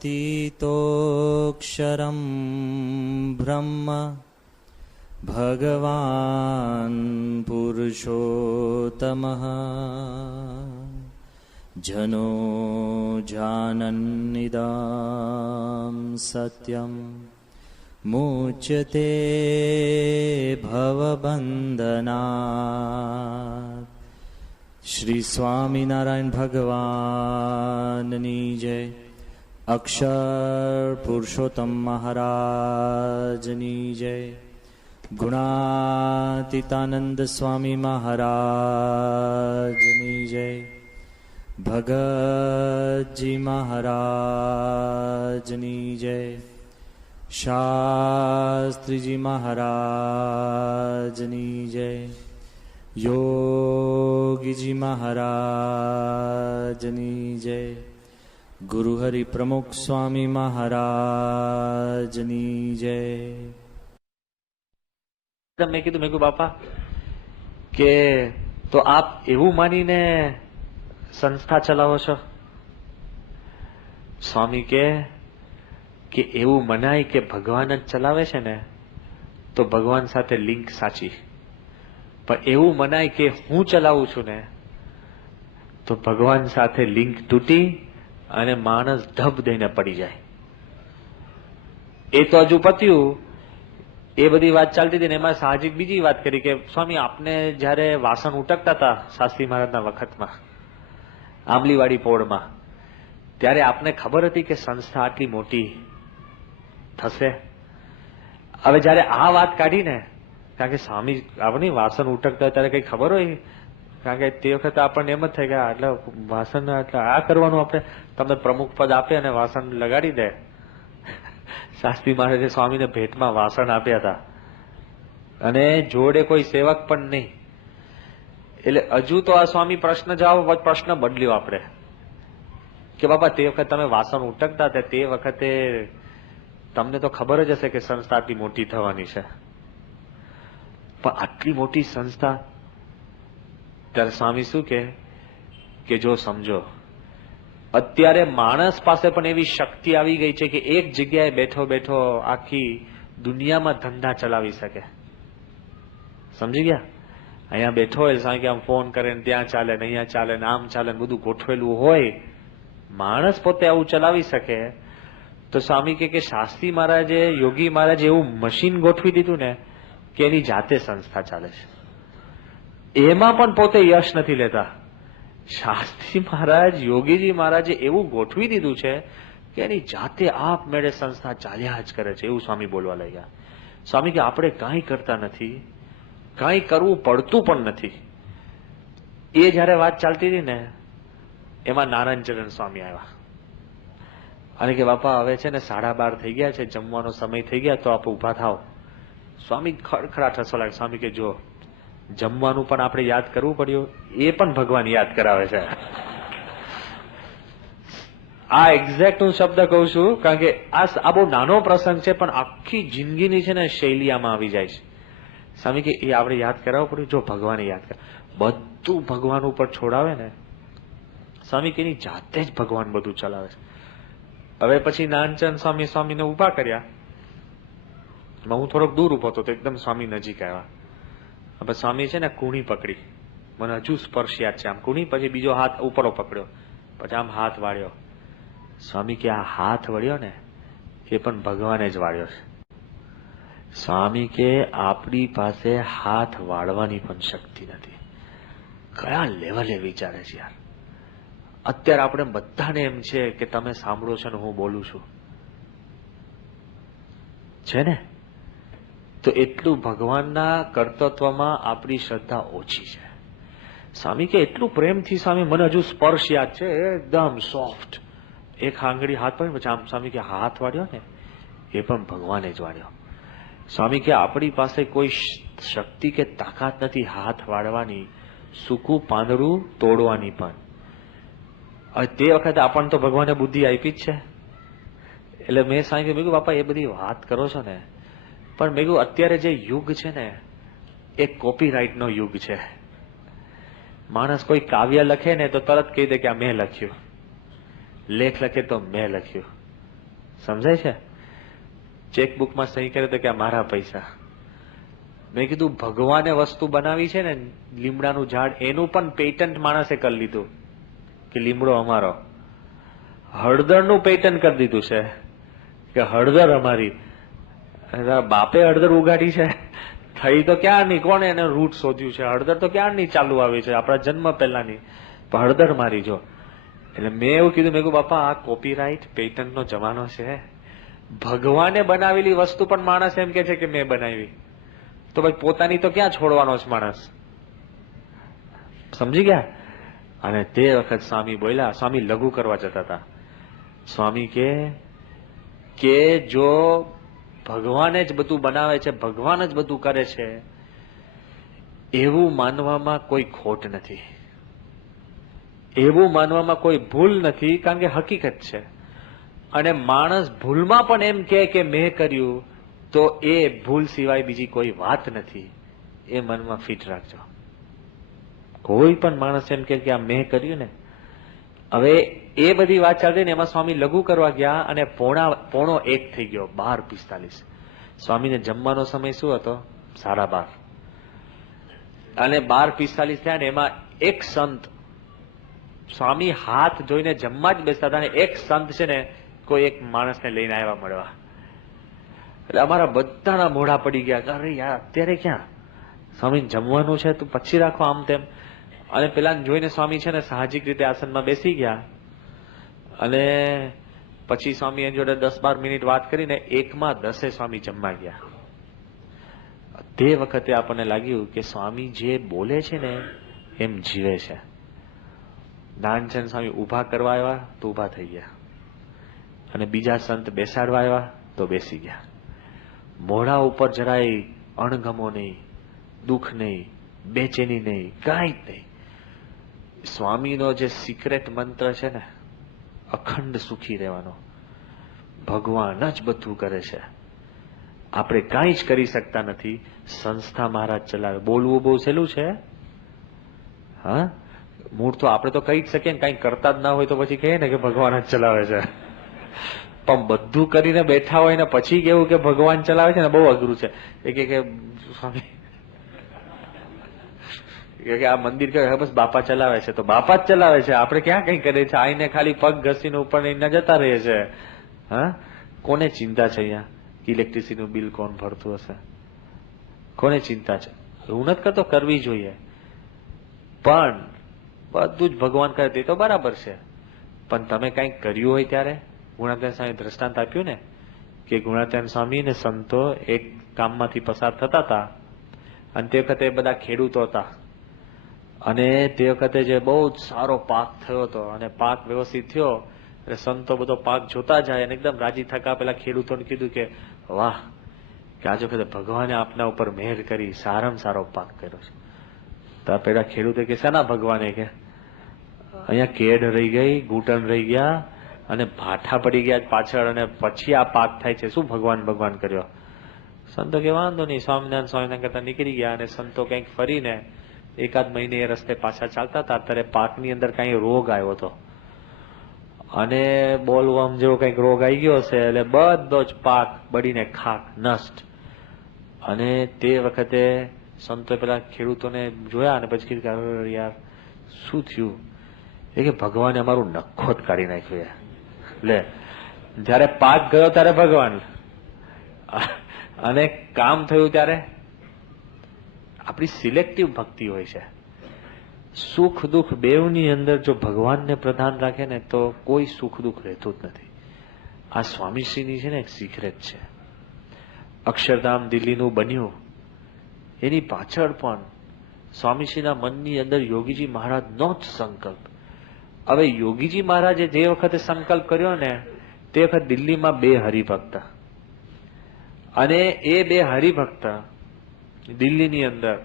व्योमवद्व्याप्तदेहातीतोऽक्षरं ब्रह्म भगवान् पुरुषोत्तमः जनो जानन्निदं सत्यं मुच्यते भवबन्धनात्। श्री स्वामिनारायण भगवाननी जय। अक्षर पुरुषोत्तम महाराजनी जय। गुणातीतानंद स्वामी महाराजनी जय। भगत जी महाराजनी जय। शास्त्री जी महाराजनी जय। योगी जी महाराजनी जय। गुरु हरि प्रमुख स्वामी महाराजनी जय। મેં કીધું બાપા કે તો આપ એવું માનીને સંસ્થા ચલાવો છો? સ્વામી કે એવું મનાય કે ભગવાન જ ચલાવે છે ને તો ભગવાન સાથે લિંક સાચી, પણ એવું મનાય કે હું ચલાવું છું ને તો ભગવાન સાથે લિંક તૂટી અને માણસ ધબ દઈને પડી જાય. એ તો હજુ પત્યું, એ બધી વાત ચાલતી હતી ને એમાં સાહજિક બીજી વાત કરી કે સ્વામી આપને જયારે વાસણ ઉટકતા હતા શાસ્ત્રી મહારાજના વખતમાં આંબલીવાડી પોળમાં, ત્યારે આપને ખબર હતી કે સંસ્થા આટલી મોટી થશે? હવે જયારે આ વાત કાઢીને, કારણ કે સ્વામી આપણે વાસણ ઉટકતા હોય ત્યારે કઈ ખબર હોય? કારણ કે તે વખતે આપણને એમ જ થાય કે આટલા વાસણ આ કરવાનું, આપણે તમને પ્રમુખ પદ આપે અને વાસણ લગાડી દે. શાસ્ત્રી મહારાજે સ્વામીને ભેટમાં વાસણ આપ્યા હતા અને જોડે કોઈ સેવક પણ નહીં. એટલે હજુ તો આ સ્વામી પ્રશ્ન જવાબ પ્રશ્ન બદલ્યો આપણે કે બાપા તે વખતે તમે વાસણ ઉટકતા હતા તે વખતે તમને તો ખબર જ હશે કે સંસ્થા આટલી મોટી થવાની છે, પણ આટલી મોટી સંસ્થા, ત્યારે સ્વામી શું કે જો સમજો અત્યારે માણસ પાસે પણ એવી શક્તિ આવી ગઈ છે કે એક જગ્યાએ બેઠો બેઠો આખી દુનિયામાં ધંધા ચલાવી શકે. સમજી ગયા? અહીંયા બેઠો હોય સ્વામી કે આમ ફોન કરે ને ત્યાં ચાલે ને અહીંયા ચાલે ને આમ ચાલે ને બધું ગોઠવેલું હોય, માણસ પોતે આવું ચલાવી શકે. તો સ્વામી કે શાસ્ત્રી મહારાજે, યોગી મહારાજે એવું મશીન ગોઠવી દીધું ને કે એની જાતે સંસ્થા ચાલે છે. એમાં પણ પોતે યશ નથી લેતા. શાસ્ત્રી મહારાજ, યોગીજી મહારાજે એવું ગોઠવી દીધું છે કે એની જાતે આપમેળે સંસ્થા ચાલ્યા જ કરે છે. એવું સ્વામી બોલવા લાગ્યા. સ્વામી કે આપણે કાંઈ કરતા નથી, કાંઈ કરવું પડતું પણ નથી. એ જયારે વાત ચાલતી હતી ને એમાં નારાયણચરણ સ્વામી આવ્યા અને કે બાપા હવે છે ને 12:30 થઈ ગયા છે, જમવાનો સમય થઈ ગયા, તો આપ ઉભા થાવ. સ્વામી ખડખડાટ હસવા લાગ્યા. સ્વામી કે જો જમવાનું પણ આપણે યાદ કરવું પડ્યું, એ પણ ભગવાન યાદ કરાવે છે. આ એક્ઝેક્ટ હું શબ્દ કહું છું કારણ કે આ બહુ નાનો પ્રસંગ છે પણ આખી જિંદગીની છે ને શૈલી આમાં આવી જાય છે. સ્વામી કે એ આપણે યાદ કરાવવું પડ્યું. જો ભગવાને યાદ કરે, બધું ભગવાન ઉપર છોડાવે ને સ્વામી કે એની જાતે જ ભગવાન બધું ચલાવે છે. હવે પછી નાનચંદ સ્વામીને ઉભા કર્યા. હું થોડોક દૂર ઉભો હતો તો એકદમ સ્વામી નજીક આવ્યા. હવે સ્વામી છે ને કુણી પકડી, મને હજુ સ્પર્શ યાદ છે. આમ કુણી, પછી બીજો હાથ ઉપરો પકડ્યો, પછી આમ હાથ વાળ્યો. સ્વામી કે આ હાથ વળ્યો ને એ પણ ભગવાને જ વાળ્યો છે. સ્વામી કે આપણી પાસે હાથ વાળવાની પણ શક્તિ નથી. કયા લેવલે વિચારે છે યાર. અત્યારે આપણે બધાને એમ છે કે તમે સાંભળો છો ને હું બોલું છું, છે ને? તો એટલું ભગવાનના કર્તૃત્વમાં આપણી શ્રદ્ધા ઓછી છે. સ્વામી કે એટલું પ્રેમથી, સ્વામી મને હજુ સ્પર્શ યાદ છે, એકદમ સોફ્ટ, એક આંગળી હાથ પર, પછી આમ સ્વામી કે હાથ વાળ્યો ને એ પણ ભગવાને જ વાળ્યો. સ્વામી કે આપણી પાસે કોઈ શક્તિ કે તાકાત નથી હાથ વાળવાની, સૂકું પાંદડું તોડવાની પણ. તે વખતે આપણને તો ભગવાને બુદ્ધિ આપી જ છે. એટલે મેં સાંભળ્યું, મેં કીધું બાપા એ બધી વાત કરો છો ને, પણ મેં કીધું અત્યારે જે યુગ છે ને એ કોપીરાઇટનો યુગ છે. માણસ કોઈ કાવ્ય લખે ને તો તરત કહી દે કે આ મેં લખ્યું, લેખ લખે તો મેં લખ્યું. સમજાય છે? ચેકબુકમાં સહી કરે તો કે આ મારા પૈસા. મેં કીધું ભગવાને વસ્તુ બનાવી છે ને, લીમડાનું ઝાડ, એનું પણ પેટન્ટ માણસે કરી લીધું કે લીમડો અમારો. હળદરનું પેટન્ટ કરી દીધું છે કે હળદર અમારી. બાપે હળદર ઉગાડી છે, થઈ તો ક્યાં નહીં, કોને એને રૂટ શોધ્યું છે? હળદર તો ક્યાં નહીં ચાલુ આવી છે, આપણા જન્મ પહેલાની. પણ હળદર મારી જો. એટલે મેં એવું કીધું, મેં કહ્યું બાપા આ કોપીરાઇટ પેટન્ટનો જમાનો છે. ભગવાને બનાવેલી વસ્તુ પણ માણસ એમ કે છે કે મેં બનાવી, તો ભાઈ પોતાની તો ક્યાં છોડવાનો છે માણસ? સમજી ગયા? અને તે વખત સ્વામી બોલ્યા, સ્વામી લઘુ કરવા જતા હતા. સ્વામી કે જો ભગવાને જ બધું બનાવે છે, ભગવાન જ બધું કરે છે, એવું માનવામાં કોઈ ખોટ નથી, એવું માનવામાં કોઈ ભૂલ નથી, કારણ કે હકીકત છે. અને માણસ ભૂલમાં પણ એમ કે મેં કર્યું, તો એ ભૂલ સિવાય બીજી કોઈ વાત નથી. એ મનમાં ફિટ રાખજો. કોઈ પણ માણસ એમ કે આ મેં કર્યું ને. હવે એ બધી વાત ચાલતી ને, એમાં સ્વામી લઘુ કરવા ગયા અને 1:45 થઈ ગયો, 12:45. સ્વામીને જમવાનો સમય શું હતો? 12:30. અને 12:45 થયા ને, એમાં એક સંત, સ્વામી હાથ ધોઈને જમવા જ બેસતા હતા ને, એક સંત છે ને કોઈ એક માણસને લઈને આવ્યા મળવા. એટલે અમારા બધાના મોઢા પડી ગયા, અરે યાર અત્યારે ક્યાં, સ્વામી જમવાનું છે તો પછી રાખો, આમ તેમ. અને પેલા જોઈને સ્વામી છે ને સાહજિક રીતે આસનમાં બેસી ગયા. અને પછી સ્વામી એની જોડે 10-12 મિનિટ વાત કરીને 1:10 સ્વામી જમવા ગયા. તે વખતે આપણને લાગ્યું કે સ્વામી જે બોલે છે ને એમ જીવે છે. દાનચંદ સ્વામી ઉભા કરવા આવ્યા તો ઉભા થઈ ગયા, અને બીજા સંત બેસાડવા આવ્યા તો બેસી ગયા. મોઢા ઉપર જરાય અણગમો નહીં, દુઃખ નહીં, બેચેની નહીં, કાંઈ જ નહીં. સ્વામીનો જે સિક્રેટ મંત્ર છે ને, અખંડ સુખી રહેવાનો. ભગવાન જ બધું કરે છે, આપણે કાંઈ જ કરી શકતા નથી. સંસ્થા મહારાજ ચલાવે. બોલવું બહુ સહેલું છે. હા, મૂળ તો આપણે તો કહી જ શકીએ ને, કાંઈ કરતા જ ના હોય તો પછી કહીએ ને કે ભગવાન જ ચલાવે છે. પણ બધું કરીને બેઠા હોય ને પછી કેવું કે ભગવાન ચલાવે છે ને, બહુ અઘરું છે. એ કે સ્વામી કે આ મંદિર કે બસ બાપા ચલાવે છે, તો બાપા જ ચલાવે છે, આપણે ક્યાં કઈ કરીએ છીએ? આઈને ખાલી પગ ઘસીને ઉપર ને જતા રહીએ છે. હા, કોને ચિંતા છે અહીંયા ઇલેક્ટ્રિસિટીનું બિલ કોણ ભરતું હશે? કોને ચિંતા છે? હું નથી કરતો, કરવી જોઈએ, પણ બધું જ ભગવાન કરે તે તો બરાબર છે. પણ તમે કંઈક કર્યું હોય ત્યારે, ગુણાત્યાન સ્વામી દ્રષ્ટાંત આપ્યું ને કે ગુણાત્યાન સ્વામી ને સંતો એક કામમાંથી પસાર થતા હતા, અને તે વખતે બધા ખેડૂતો હતા, અને તે વખતે જે બહુ જ સારો પાક થયો હતો, અને પાક વ્યવસ્થિત થયો એટલે સંતો બધો પાક જોતા જાય અને એકદમ રાજી થકા પેલા ખેડૂતોને કીધું કે વાહ, કે આજે વખતે ભગવાને આપના ઉપર મહેર કરી, સારામાં સારો પાક કર્યો છે. તો પેલા ખેડૂતે કે શાના ભગવાને? કે અહીંયા કેડ રહી ગઈ, ઘૂંટણ રહી ગયા અને ભાઠા પડી ગયા પાછળ, અને પછી આ પાક થાય છે, શું ભગવાન ભગવાન કર્યો? સંતો કે વાંધો નહીં, સ્વામિનારાયણ સ્વામિનારાયણ કરતા નીકળી ગયા. અને સંતો કંઈક ફરીને 1 મહિને એ રસ્તે પાછા ચાલતા હતા, ત્યારે પાકની અંદર કઈ રોગ આવ્યો હતો, અને બોલવમ જેવો કઈક રોગ આવી ગયો હશે, એટલે બધો જ પાક બળીને ખાક નષ્ટ. અને તે વખતે સંતો પેલા ખેડૂતોને જોયા અને પછી કીધું કે યાર શું થયું? એ કે ભગવાને અમારું નખો જ કાઢી નાખ્યું. લે, જયારે પાક ગયો ત્યારે ભગવાન, અને કામ થયું ત્યારે આપણી સિલેક્ટિવ ભક્તિ હોય છે. સુખ દુઃખ બેવની અંદર જો ભગવાનને પ્રધાન રાખે ને તો કોઈ સુખ દુઃખ રહેતું જ નથી. આ સ્વામીશ્રીની છે ને એક સિક્રેટ છે. અક્ષરધામ દિલ્હીનું બન્યું એની પાછળ પણ સ્વામીશ્રીના મનની અંદર યોગીજી મહારાજનો જ સંકલ્પ. હવે યોગીજી મહારાજે જે વખતે સંકલ્પ કર્યો ને તે વખત દિલ્હીમાં 2 હરિભક્ત, અને એ 2 હરિભક્ત દિલ્હીની અંદર,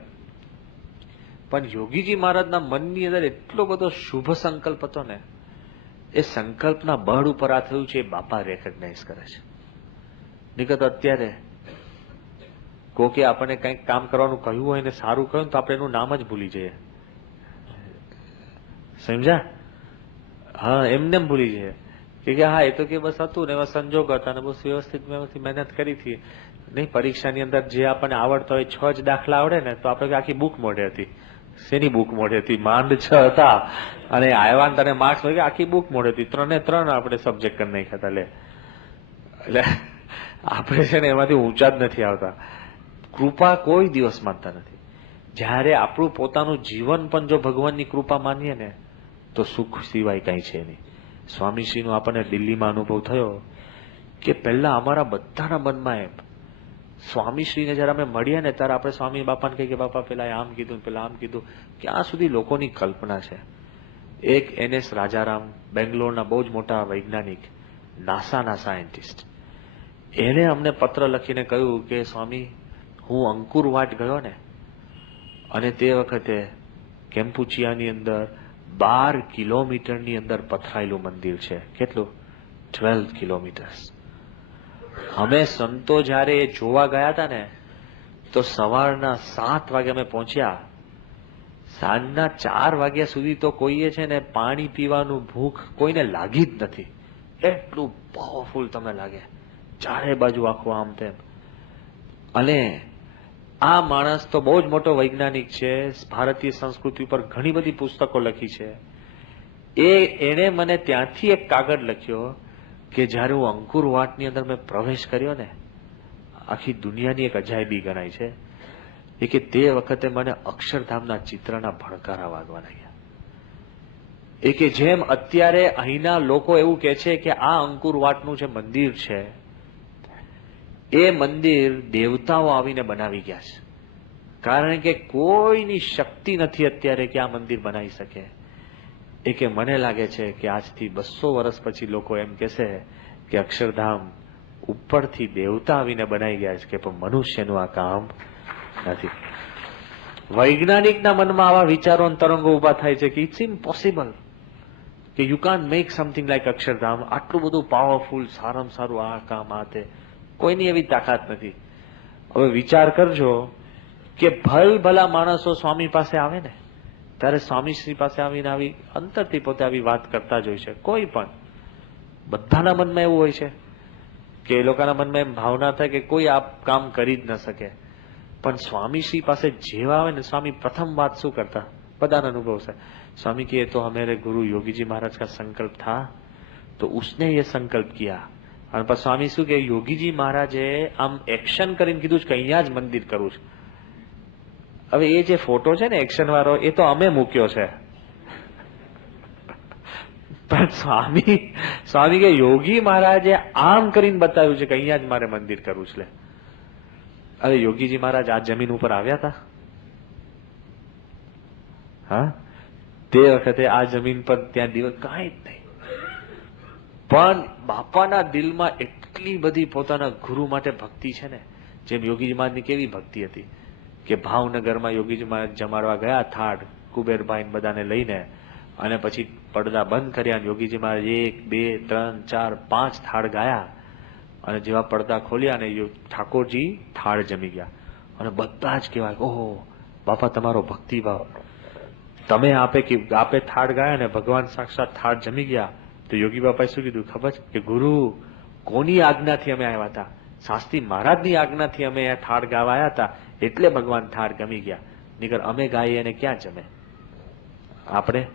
પણ યોગીજી મહારાજના મનની અંદર એટલો બધો શુભ સંકલ્પ હતો ને, એ સંકલ્પના બળ ઉપર આ થયું છે. એ બાપા રેકગ્નાઇઝ કરે છે. નિકટ અત્યારે કોકે આપણને કંઈક કામ કરવાનું કહ્યું હોય ને સારું કહ્યું તો આપણે એનું નામ જ ભૂલી જઈએ. સમજ્યા? હા, એમને ભૂલી જઈએ. કે હા એ તો કે બસ હતું ને એવા સંજોગ હતા ને બસ વ્યવસ્થિત મહેનત કરી હતી. નહીં, પરીક્ષાની અંદર જે આપણને આવડતા હોય 6 જ દાખલા આવડે ને તો આપણે આખી બુક મોઢે હતી. શેની બુક મોઢે હતી? માંડ 6 હતા અને આવ્યા ને તને માર્ક્સ હોય કે આખી બુક મોઢે હતી. 3 આપણે સબ્જેક્ટ કરી નાખ્યા હતા. લે એટલે આપણે છે ને એમાંથી ઊંચા જ નથી આવતા. કૃપા કોઈ દિવસ માનતા નથી. જ્યારે આપણું પોતાનું જીવન પણ જો ભગવાનની કૃપા માનીએ ને તો સુખ સિવાય કઈ છે નહીં. સ્વામીશ્રીનો આપણને દિલ્હીમાં અનુભવ થયો કે પહેલા અમારા બધાના મનમાં એમ, સ્વામીશ્રીને જયારે અમે મળ્યા ને ત્યારે આપણે સ્વામી બાપાને કહીએ કે બાપા પેલા આમ કીધું પેલા આમ કીધું. ક્યાં સુધી લોકોની કલ્પના છે. એક NS રાજારામ, બેંગ્લોરના બહુ જ મોટા વૈજ્ઞાનિક, નાસાના સાયન્ટિસ્ટ, એને અમને પત્ર લખીને કહ્યું કે સ્વામી હું અંકુરવાટ ગયો ને અને તે વખતે કેમ્પુચિયાની અંદર 12 કિલોમીટરની અંદર પથરાયેલું મંદિર છે. કેટલું? 12 કિલોમીટર. અમે સંતો જયારે એ જોવા ગયા હતા ને તો સવારના 7 વાગે અમે પહોંચ્યા. સાંજના 4 વાગ્યા સુધી તો કોઈએ છે ને પાણી પીવાનું ભૂખ કોઈને લાગી જ નથી. એટલું પાવરફુલ તમને લાગે, ચારે બાજુ આખું આમ તેમ. અને આ માણસ તો બહુ જ મોટો વૈજ્ઞાનિક છે, ભારતીય સંસ્કૃતિ પર ઘણી બધી પુસ્તકો લખી છે. એને મને ત્યાંથી એક કાગળ લખ્યો કે જયારે હું અંકુરવાટની અંદર મેં પ્રવેશ કર્યો ને, આખી દુનિયાની એક અજાયબી ગણાય છે એ કે તે વખતે મને અક્ષરધામના ચિત્રના ભણકારા વાગવા લાગ્યા. એ કે જેમ અત્યારે અહીંના લોકો એવું કે છે કે આ અંકુરવાટનું જે મંદિર છે એ મંદિર દેવતાઓ આવીને બનાવી ગયા છે, કારણ કે કોઈની શક્તિ નથી અત્યારે કે આ મંદિર બનાવી શકે. એ કે મને લાગે છે કે આજથી 200 વર્ષ પછી લોકો એમ કહેશે કે અક્ષરધામ ઉપરથી દેવતા આવીને બનાવી ગયા છે, કે પણ મનુષ્યનું આ કામ નથી. વૈજ્ઞાનિકના મનમાં આવા વિચારો અને તરંગો ઉભા થાય છે કે ઇટ્સ ઇમ્પોસિબલ કે you can't make something like Akshardham. આટલું બધું પાવરફુલ, સારામાં સારું આ કામ આ તે, કોઈની એવી તાકાત નથી. હવે વિચાર કરજો કે ભલા માણસો સ્વામી પાસે આવે ને ત્યારે સ્વામીશ્રી પાસે આવીને આવી અંતરથી પોતે આવી વાત કરતા જ હોય છે. કોઈ પણ, બધાના મનમાં એવું હોય છે કે એ લોકોના મનમાં એમ ભાવના થાય કે કોઈ આ કામ કરી જ ન શકે. પણ સ્વામીશ્રી પાસે જેવા આવે ને, સ્વામી પ્રથમ વાત શું કરતા, બધાનો અનુભવ છે. स्वामी की तो हमारे गुरु योगी जी महाराज का संकल्प था तो उसने ये संकल्प किया. और पर स्वामी शू के योगी जी महाराजे आम एक्शन કરીને કીધું કે અહીંયા જ મંદિર કરું છું. હવે એ જે ફોટો છે ને એક્શન વાળો, એ તો અમે મૂક્યો છે, પણ સ્વામી કે યોગી મહારાજે આમ કરીને બતાવ્યું છે કે અહીંયા જ મારે મંદિર કરવું છે. હવે યોગીજી મહારાજ આ જમીન ઉપર આવ્યા હતા? હા, તે વખતે આ જમીન પર ત્યાં દિવસ કાંઈ જ નહીં, પણ બાપાના દિલમાં એટલી બધી પોતાના ગુરુ માટે ભક્તિ છે ને. જેમ યોગીજી મહારાજની કેવી ભક્તિ હતી કે ભાવનગરમાં યોગીજી મહારાજ જમાડવા ગયા થાળ કુબેરભાઈ બધાને લઈને, અને પછી પડદા બંધ કર્યા. યોગીજી મહારાજ 1 2 3 4 5 થાળ ગાયા, અને જેવા પડદા ખોલ્યા અને ઠાકોરજી થાળ જમી ગયા. અને બધા જ કહેવાય, ઓહો બાપા તમારો ભક્તિભાવ, તમે આપે થાળ ગાયા ને ભગવાન સાક્ષાત થાળ જમી ગયા. તો યોગી બાપાએ શું કીધું ખબર છે કે ગુરુ કોની આજ્ઞાથી અમે આવ્યા હતા? શાસ્ત્રી મહારાજની આજ્ઞાથી અમે આ થાળ ગાવા આવ્યા હતા, એટલે ભગવાન થાળ ગમી ગયા. નીકળ અમે ગાઈએ અને ક્યાં જમે? આપણે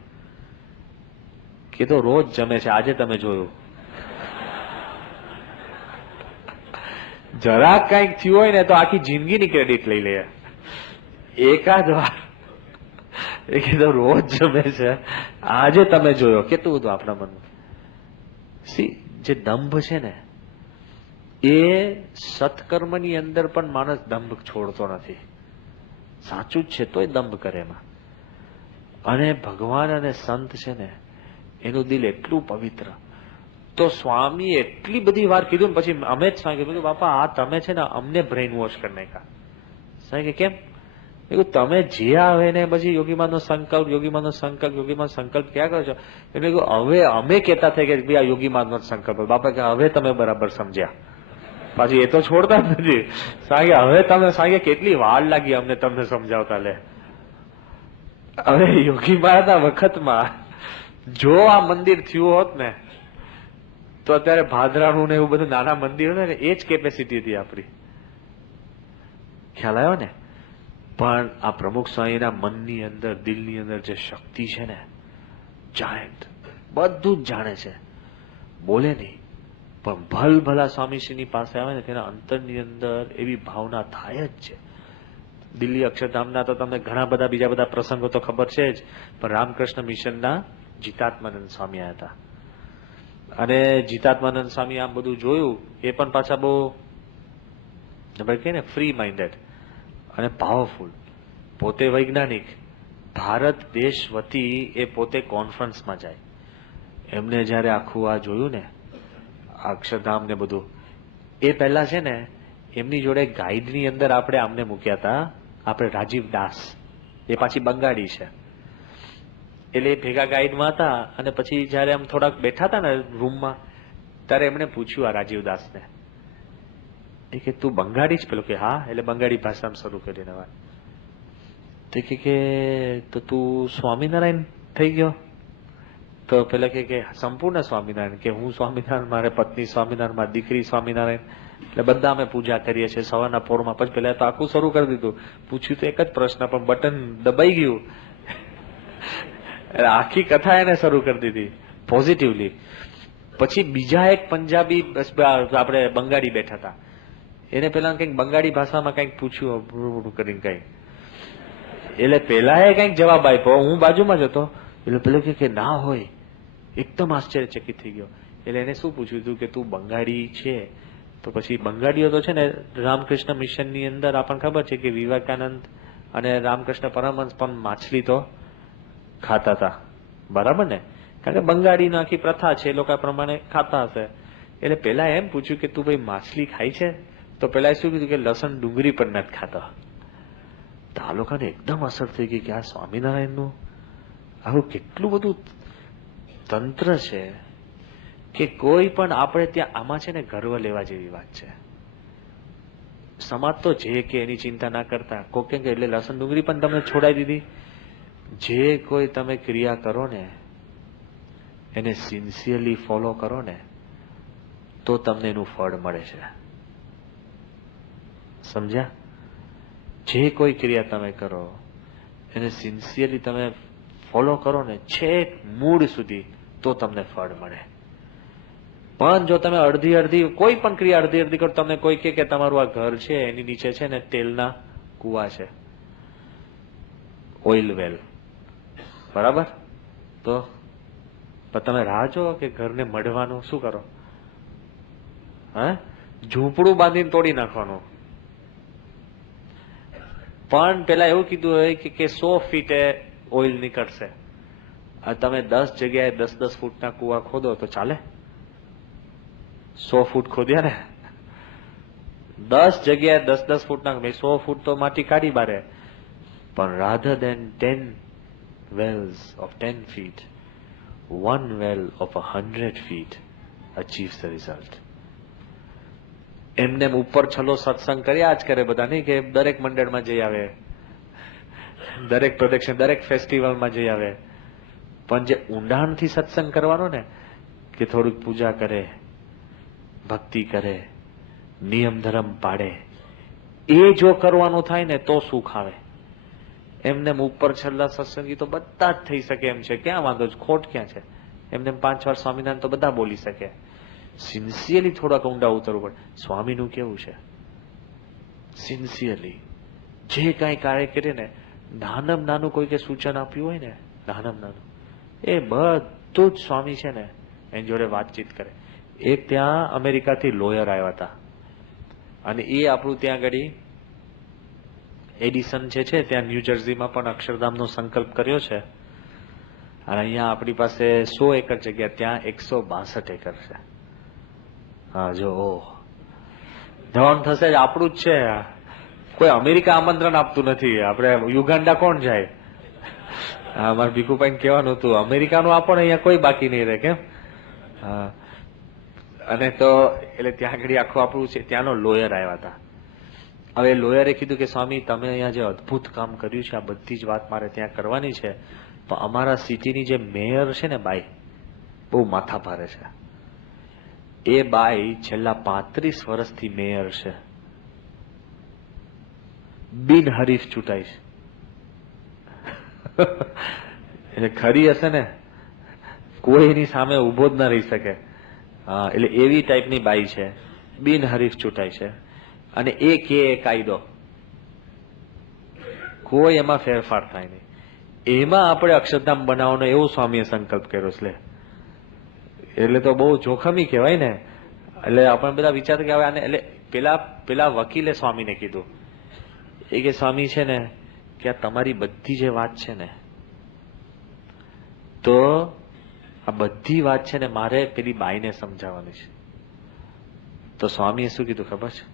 કે તો રોજ જમે છે. આજે તમે જોયું, જરાક કઈક થયું હોય ને તો આખી જિંદગીની ક્રેડિટ લઈ લે. એકાદ વાર એ કીધું રોજ જમે છે, આજે તમે જોયો. કેટલું બધું આપણા મનમાં જે દંભ છે ને, એ સત્કર્મની અંદર પણ માણસ દંભ છોડતો નથી. સાચું જ છે તોય દંભ કરે એમાં. અને ભગવાન અને સંત છે ને, એનું દિલ એટલું પવિત્ર. તો સ્વામી એટલી બધી વાર કીધું, પછી અમે જ સ્વામી કીધું બાપા આ તમે છે ને અમને બ્રેઇન વોશ કરી નાખ્યા. સ્વામી કે કેમ? તમે જે આવે ને પછી યોગીમાનો સંકલ્પ ક્યાં કરો છો? એટલે હવે અમે કહેતા થાય કે ભાઈ આ યોગીમાનો સંકલ્પ. બાપા કે હવે તમે બરાબર સમજ્યા. પાછી એ તો છોડતા જ નથી. સાંગે હવે તમે સાંગે કેટલી વાર લાગી અમને તમને સમજાવતા. લે હવે યોગી મહારાજના વખતમાં જો આ મંદિર થયું હોત ને તો અત્યારે ભાદરાનું ને એવું બધું નાના મંદિરો ને એ જ કેપેસિટી હતી આપણી. ખ્યાલ આવ્યો ને? પણ આ પ્રમુખ સ્વામીના મનની અંદર, દિલની અંદર જે શક્તિ છે ને, જાયન્ટ, બધું જ જાણે છે, બોલે નહીં, પણ ભલ ભલા સ્વામીશ્રીની પાસે આવે ને તેના અંતરની અંદર એવી ભાવના થાય જ છે. દિલ્હી અક્ષરધામના તો તમને ઘણા બધા બીજા બધા પ્રસંગો તો ખબર છે જ, પણ રામકૃષ્ણ મિશનના જીતાત્માનંદ સ્વામી આવ્યા હતા. અને જીતાત્માનંદ સ્વામી આમ બધું જોયું, એ પણ પાછા બહુ ને ફ્રી માઇન્ડેડ અને પાવરફુલ, પોતે વૈજ્ઞાનિક, ભારત દેશ વતી એ પોતે કોન્ફરન્સમાં જાય. એમને જયારે આખું આ જોયું ને, અક્ષરધામ ને બધું, એ પહેલા છે ને એમની જોડે ગાઈડની અંદર આપણે આમને મૂક્યા હતા, આપણે રાજીવ દાસ, એ પાછી બંગાળી છે, એટલે એ ભેગા ગાઈડમાં હતા. અને પછી જયારે આમ થોડાક બેઠા હતા ને રૂમમાં, ત્યારે એમણે પૂછ્યું આ રાજીવ દાસને, એ કે તું બંગાળી જ? પેલો કે હા. એટલે બંગાળી ભાષામાં શરૂ કરીને વાત. તો કે તો તું સ્વામિનારાયણ થઈ ગયો? તો પેલા કે સંપૂર્ણ સ્વામિનારાયણ. કે હું સ્વામિનારાયણ, મારે પત્ની સ્વામિનારાયણ, મારી દીકરી સ્વામિનારાયણ, એટલે બધા અમે પૂજા કરીએ છીએ સવારના પોરમાં. પછી પેલા તો આખું શરૂ કરી દીધું. પૂછ્યું તો એક જ પ્રશ્ન, પણ બટન દબાઈ ગયું. આખી કથા એને શરૂ કરી દીધી પોઝિટિવલી. પછી બીજા એક પંજાબી, આપણે બંગાળી બેઠા હતા, એને પેલા કંઈક બંગાળી ભાષામાં કંઈક પૂછ્યું કરીને કંઈક, એટલે પેલા એ કંઈક જવાબ આપ્યો, હું બાજુમાં જ હતો. એટલે પેલો કે ના હોય, એકદમ આશ્ચર્યચકિત થઈ ગયો. એટલે એને શું પૂછ્યું હતું કે તું બંગાળી છે? તો પછી બંગાળીઓ તો છે ને રામકૃષ્ણ મિશનની અંદર આપણને ખબર છે કે વિવેકાનંદ અને રામકૃષ્ણ પરમહંસ પણ માછલી તો ખાતા હતા, બરાબર ને? કારણ કે બંગાળીની આખી પ્રથા છે, એ લોકો પ્રમાણે ખાતા હશે. એટલે પેલા એમ પૂછ્યું કે તું ભાઈ માછલી ખાય છે? તો પેલા શું કીધું કે લસણ ડુંગળી પણ નથી ખાતો. તો આ લોકોને એકદમ અસર થઈ ગઈ કે આ સ્વામિનારાયણનું આવું કેટલું બધું તંત્ર છે કે કોઈ પણ આપણે ત્યાં આમાં છે ને ગર્વ લેવા જેવી વાત છે. સમાજ તો જે કે એની ચિંતા ના કરતા, કોકે એટલે લસણ ડુંગળી પણ તમને છોડાઈ દીધી. જે કોઈ તમે ક્રિયા કરો ને એને સિન્સિયરલી ફોલો કરો ને તો તમને એનું ફળ મળે છે. સમજ્યા? જે કોઈ ક્રિયા તમે કરો એને સિન્સિયરલી તમે ફોલો કરો ને છેક મૂળ સુધી, તો તમને ફળ મળે. પણ જો તમે અડધી અડધી કોઈ પણ ક્રિયા અડધી અડધી કરો, તમને કોઈ કે તમારું આ ઘર છે એની નીચે છે ને તેલના કુવા છે, ઓઇલ વેલ, બરાબર? તો તમે રાહ જો કે ઘરને મઢવાનું, શું કરો? હા, ઝૂંપડું બાંધીને તોડી નાખવાનું. પણ પેલા એવું કીધું હોય કે 100 ફીટે ઓઇલ નીકળશે. તમે 10 જગ્યાએ 10-10 ફૂટના કુવા ખોદો તો ચાલે? 100 ફૂટ ખોદ્યા ને, 10 જગ્યાએ 10-10 ફૂટના, 100 ફૂટ તો માટી કાઢી બારે. પણ rather than 10 wells of 10 feet, one well of 100 feet achieves the result. એમને ઉપર છલો સત્સંગ કર્યા જ કરે બધા, નહીં કે દરેક મંડળમાં જઈ આવે, દરેક પ્રદક્ષિણ, દરેક ફેસ્ટિવલમાં જઈ આવે. પણ જે ઊંડાણથી સત્સંગ કરવાનો ને, કે થોડુંક પૂજા કરે, ભક્તિ કરે, નિયમ ધર્મ પાડે, એ જો કરવાનું થાય ને તો સુખ આવે. એમને ઉપર છેલ્લા સત્સંગી તો બધા જ થઈ શકે એમ છે, ક્યાં વાંધો છે, ખોટ ક્યાં છે? એમને 5 વાર સ્વામિનારાયણ તો બધા બોલી શકે. સિન્સિયરલી થોડાક ઊંડા ઉતરવું પડે. સ્વામીનું કેવું છે? સિન્સિયરલી જે કાંઈ કાર્ય કરે ને, નાનમ નાનું કોઈ કે સૂચન આપ્યું હોય ને, નાનમ નાનું, એ બધું જ સ્વામી છે ને એની જોડે વાતચીત કરે. એક ત્યાં અમેરિકાથી લોયર આવ્યા હતા, અને એ આપણું ત્યાં આગળ એડિસન જે છે ત્યાં ન્યૂ જર્સીમાં પણ અક્ષરધામનો સંકલ્પ કર્યો છે. અને અહીંયા આપણી પાસે 100 એકર જગ્યા, ત્યાં 162 એકર છે. હા, જો જવાનું થશે જ, આપણું જ છે. કોઈ અમેરિકા આમંત્રણ આપતું નથી. આપણે યુગાન્ડા કોણ જાય? હા, મારે ભીખુભાઈ કહેવાનું હતું, અમેરિકાનું આપણને અહીંયા કોઈ બાકી નહીં રહે. કેમ? હા. અને તો એટલે ત્યાં આગળ આખું આપણું છે. ત્યાંનો લોયર આવ્યા હતા. હવે લોયરે કીધું કે સ્વામી, તમે અહીંયા જે અદભુત કામ કર્યું છે, આ બધી જ વાત મારે ત્યાં કરવાની છે, પણ અમારા સિટીની જે મેયર છે ને બાઈ, બહુ માથા ભારે છે. એ બાઈ છેલ્લા 35 વર્ષથી મેયર છે, બિનહરીફ ચૂંટાઈ છે. એટલે ખરી હશે ને, કોઈ એની સામે ઉભો જ ના રહી શકે. હા, એટલે એવી ટાઈપની બાઈ છે, બિનહરીફ ચૂંટાઈ છે. અને એ કે કાયદો, કોઈ એમાં ફેરફાર થાય નહીં. એમાં આપણે અક્ષરધામ બનાવવાનો એવો સ્વામીએ સંકલ્પ કર્યો છે. એટલે તો બહુ જોખમી કહેવાય ને. એટલે આપણે બધા વિચાર કે હવે આને, એટલે પેલા વકીલે સ્વામીને કીધું, એ કે સ્વામી છે ને કે આ તમારી બધી જે વાત છે ને, તો આ બધી વાત છે ને મારે પેલી બાઈને સમજાવવાની છે. તો સ્વામીએ શું કીધું ખબર છે?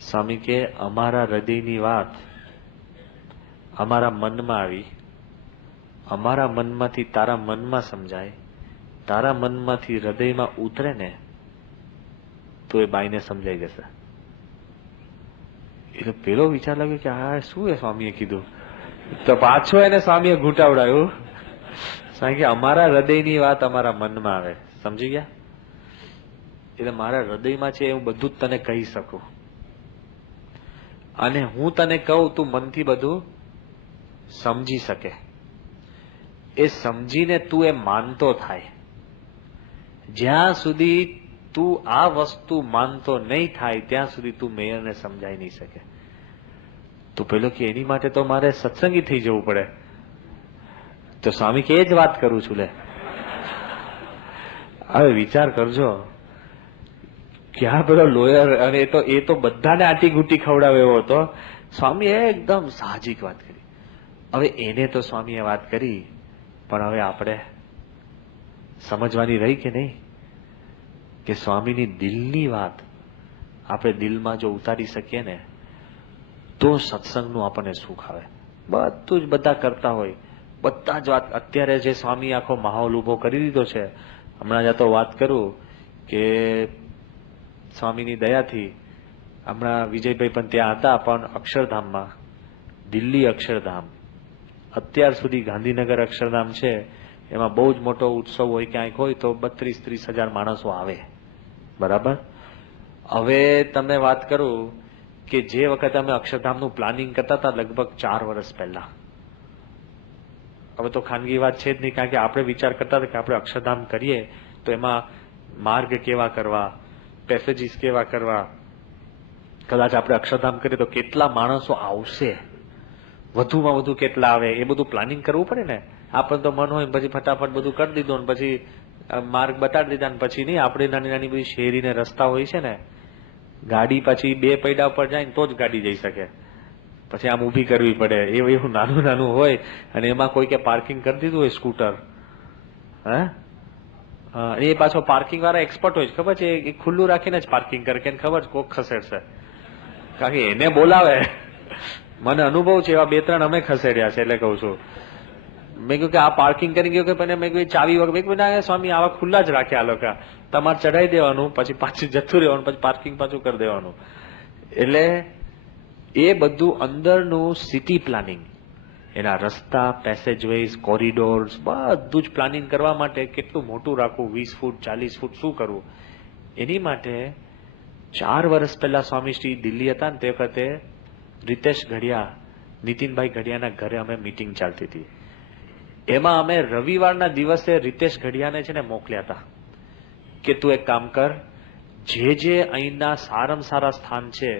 સ્વામી કે અમારા હૃદયની વાત અમારા મનમાં આવી, અમારા મનમાંથી તારા મનમાં સમજાય, તારા મનમાંથી હૃદયમાં ઉતરે ને તો એ બાઈને સમજાઈ જશે. એટલે પેલો વિચાર લાગ્યો કે આ શું એ સ્વામીએ કીધું. તો પાછો એને સ્વામીએ ઘૂંટાવડાયું. સ્વામી કે અમારા હૃદયની વાત અમારા મનમાં આવે, સમજી ગયા? એટલે મારા હૃદયમાં છે હું બધું જ તને કહી શકું, અને હું તને કહું તું મનથી બધું સમજી શકે. એ સમજીને તું એ માનતો થાય. જ્યાં સુધી તું આ વસ્તુ માનતો નહીં થાય ત્યાં સુધી તું મેયરને સમજાઈ નહીં શકે. તો પેલો કે એની માટે તો મારે સત્સંગી થઈ જવું પડે. તો સ્વામી કે એ જ વાત કરું છું લે. હવે વિચાર કરજો, ક્યાં પેલો લોયર, અને એ તો બધાને આટી ગુટી ખવડાવે એવો હતો. સ્વામીએ એકદમ સાહજિક વાત કરી. હવે એને તો સ્વામીએ વાત કરી, પણ હવે આપણે સમજવાની રહી કે નહીં, કે સ્વામીની દિલની વાત આપણે દિલમાં જો ઉતારી શકીએ ને તો સત્સંગનું આપણને સુખ આવે. બધું જ બધા કરતા હોય, બધા જ વાત. અત્યારે જે સ્વામી આખો માહોલ ઉભો કરી દીધો છે, હમણાં જ તો વાત કરું કે સ્વામીની દયાથી હમણાં વિજયભાઈ પણ ત્યાં હતા, પણ અક્ષરધામમાં, દિલ્હી અક્ષરધામ, અત્યાર સુધી ગાંધીનગર અક્ષરધામ છે એમાં બહુ જ મોટો ઉત્સવ હોય, ક્યાંક હોય તો 32-30 હજાર માણસો આવે, બરાબર. હવે તમને વાત કરું કે જે વખતે અમે અક્ષરધામનું પ્લાનિંગ કરતા હતા લગભગ 4 વર્ષ પહેલા, હવે તો ખાનગી વાત છે જ નહીં, કારણ કે આપણે વિચાર કરતા હતા કે આપણે અક્ષરધામ કરીએ તો એમાં માર્ગ કેવા કરવા, પેસેજીસ કેવા કરવા, કદાચ આપણે અક્ષરધામ કરીએ તો કેટલા માણસો આવશે, વધુમાં વધુ કેટલા આવે, એ બધું પ્લાનિંગ કરવું પડે ને. આપણને તો મન હોય પછી ફટાફટ બધું કરી દીધું, ને પછી માર્ગ બતાડી દીધા, ને પછી નહીં, આપણે નાની નાની બધી શેરીને રસ્તા હોય છે ને, ગાડી પછી 2 પૈડા પર જાય ને તો જ ગાડી જઈ શકે, પછી આમ ઊભી કરવી પડે, એવું નાનું નાનું હોય. અને એમાં કોઈ કે પાર્કિંગ કરી દીધું હોય સ્કૂટર, એ પાછો પાર્કિંગ વાળા એક્સપર્ટ હોય, ખબર છે, એ ખુલ્લું રાખીને જ પાર્કિંગ કરે, કે ખબર છે કોક ખસેડશે, કારણ કે એને બોલાવે. મને અનુભવ છે, એવા 2-3 અમે ખસેડ્યા છે, એટલે કઉ છું. મેં કહ્યું કે આ પાર્કિંગ કરી ગયો, કે મેં કહ્યું ચાવી વગર, મેં કહ્યું સ્વામી આવા ખુલ્લા જ રાખ્યા આ લોકો, તમારે ચડાવી દેવાનું, પછી પાછું જતું રહેવાનું, પછી પાર્કિંગ પાછું કરી દેવાનું. એટલે એ બધું અંદરનું સિટી પ્લાનિંગ, એના રસ્તા, પેસેજવેઝ, કોરિડોર્સ, બધું જ પ્લાનિંગ કરવા માટે કેટલું મોટું રાખવું, 20 ફૂટ 40 ફૂટ શું કરવું, એની માટે 4 વર્ષ પહેલા સ્વામીશ્રી દિલ્હી હતા ને તે વખતે રીતેશ ઘડિયા, નીતિનભાઈ ઘડિયાના ઘરે અમે મીટિંગ ચાલતી હતી. એમાં અમે રવિવારના દિવસે રીતેશ ઘડિયાને છે ને મોકલ્યા હતા કે તું એક કામ કર, જે અહીંના સારામાં સારા સ્થાન છે,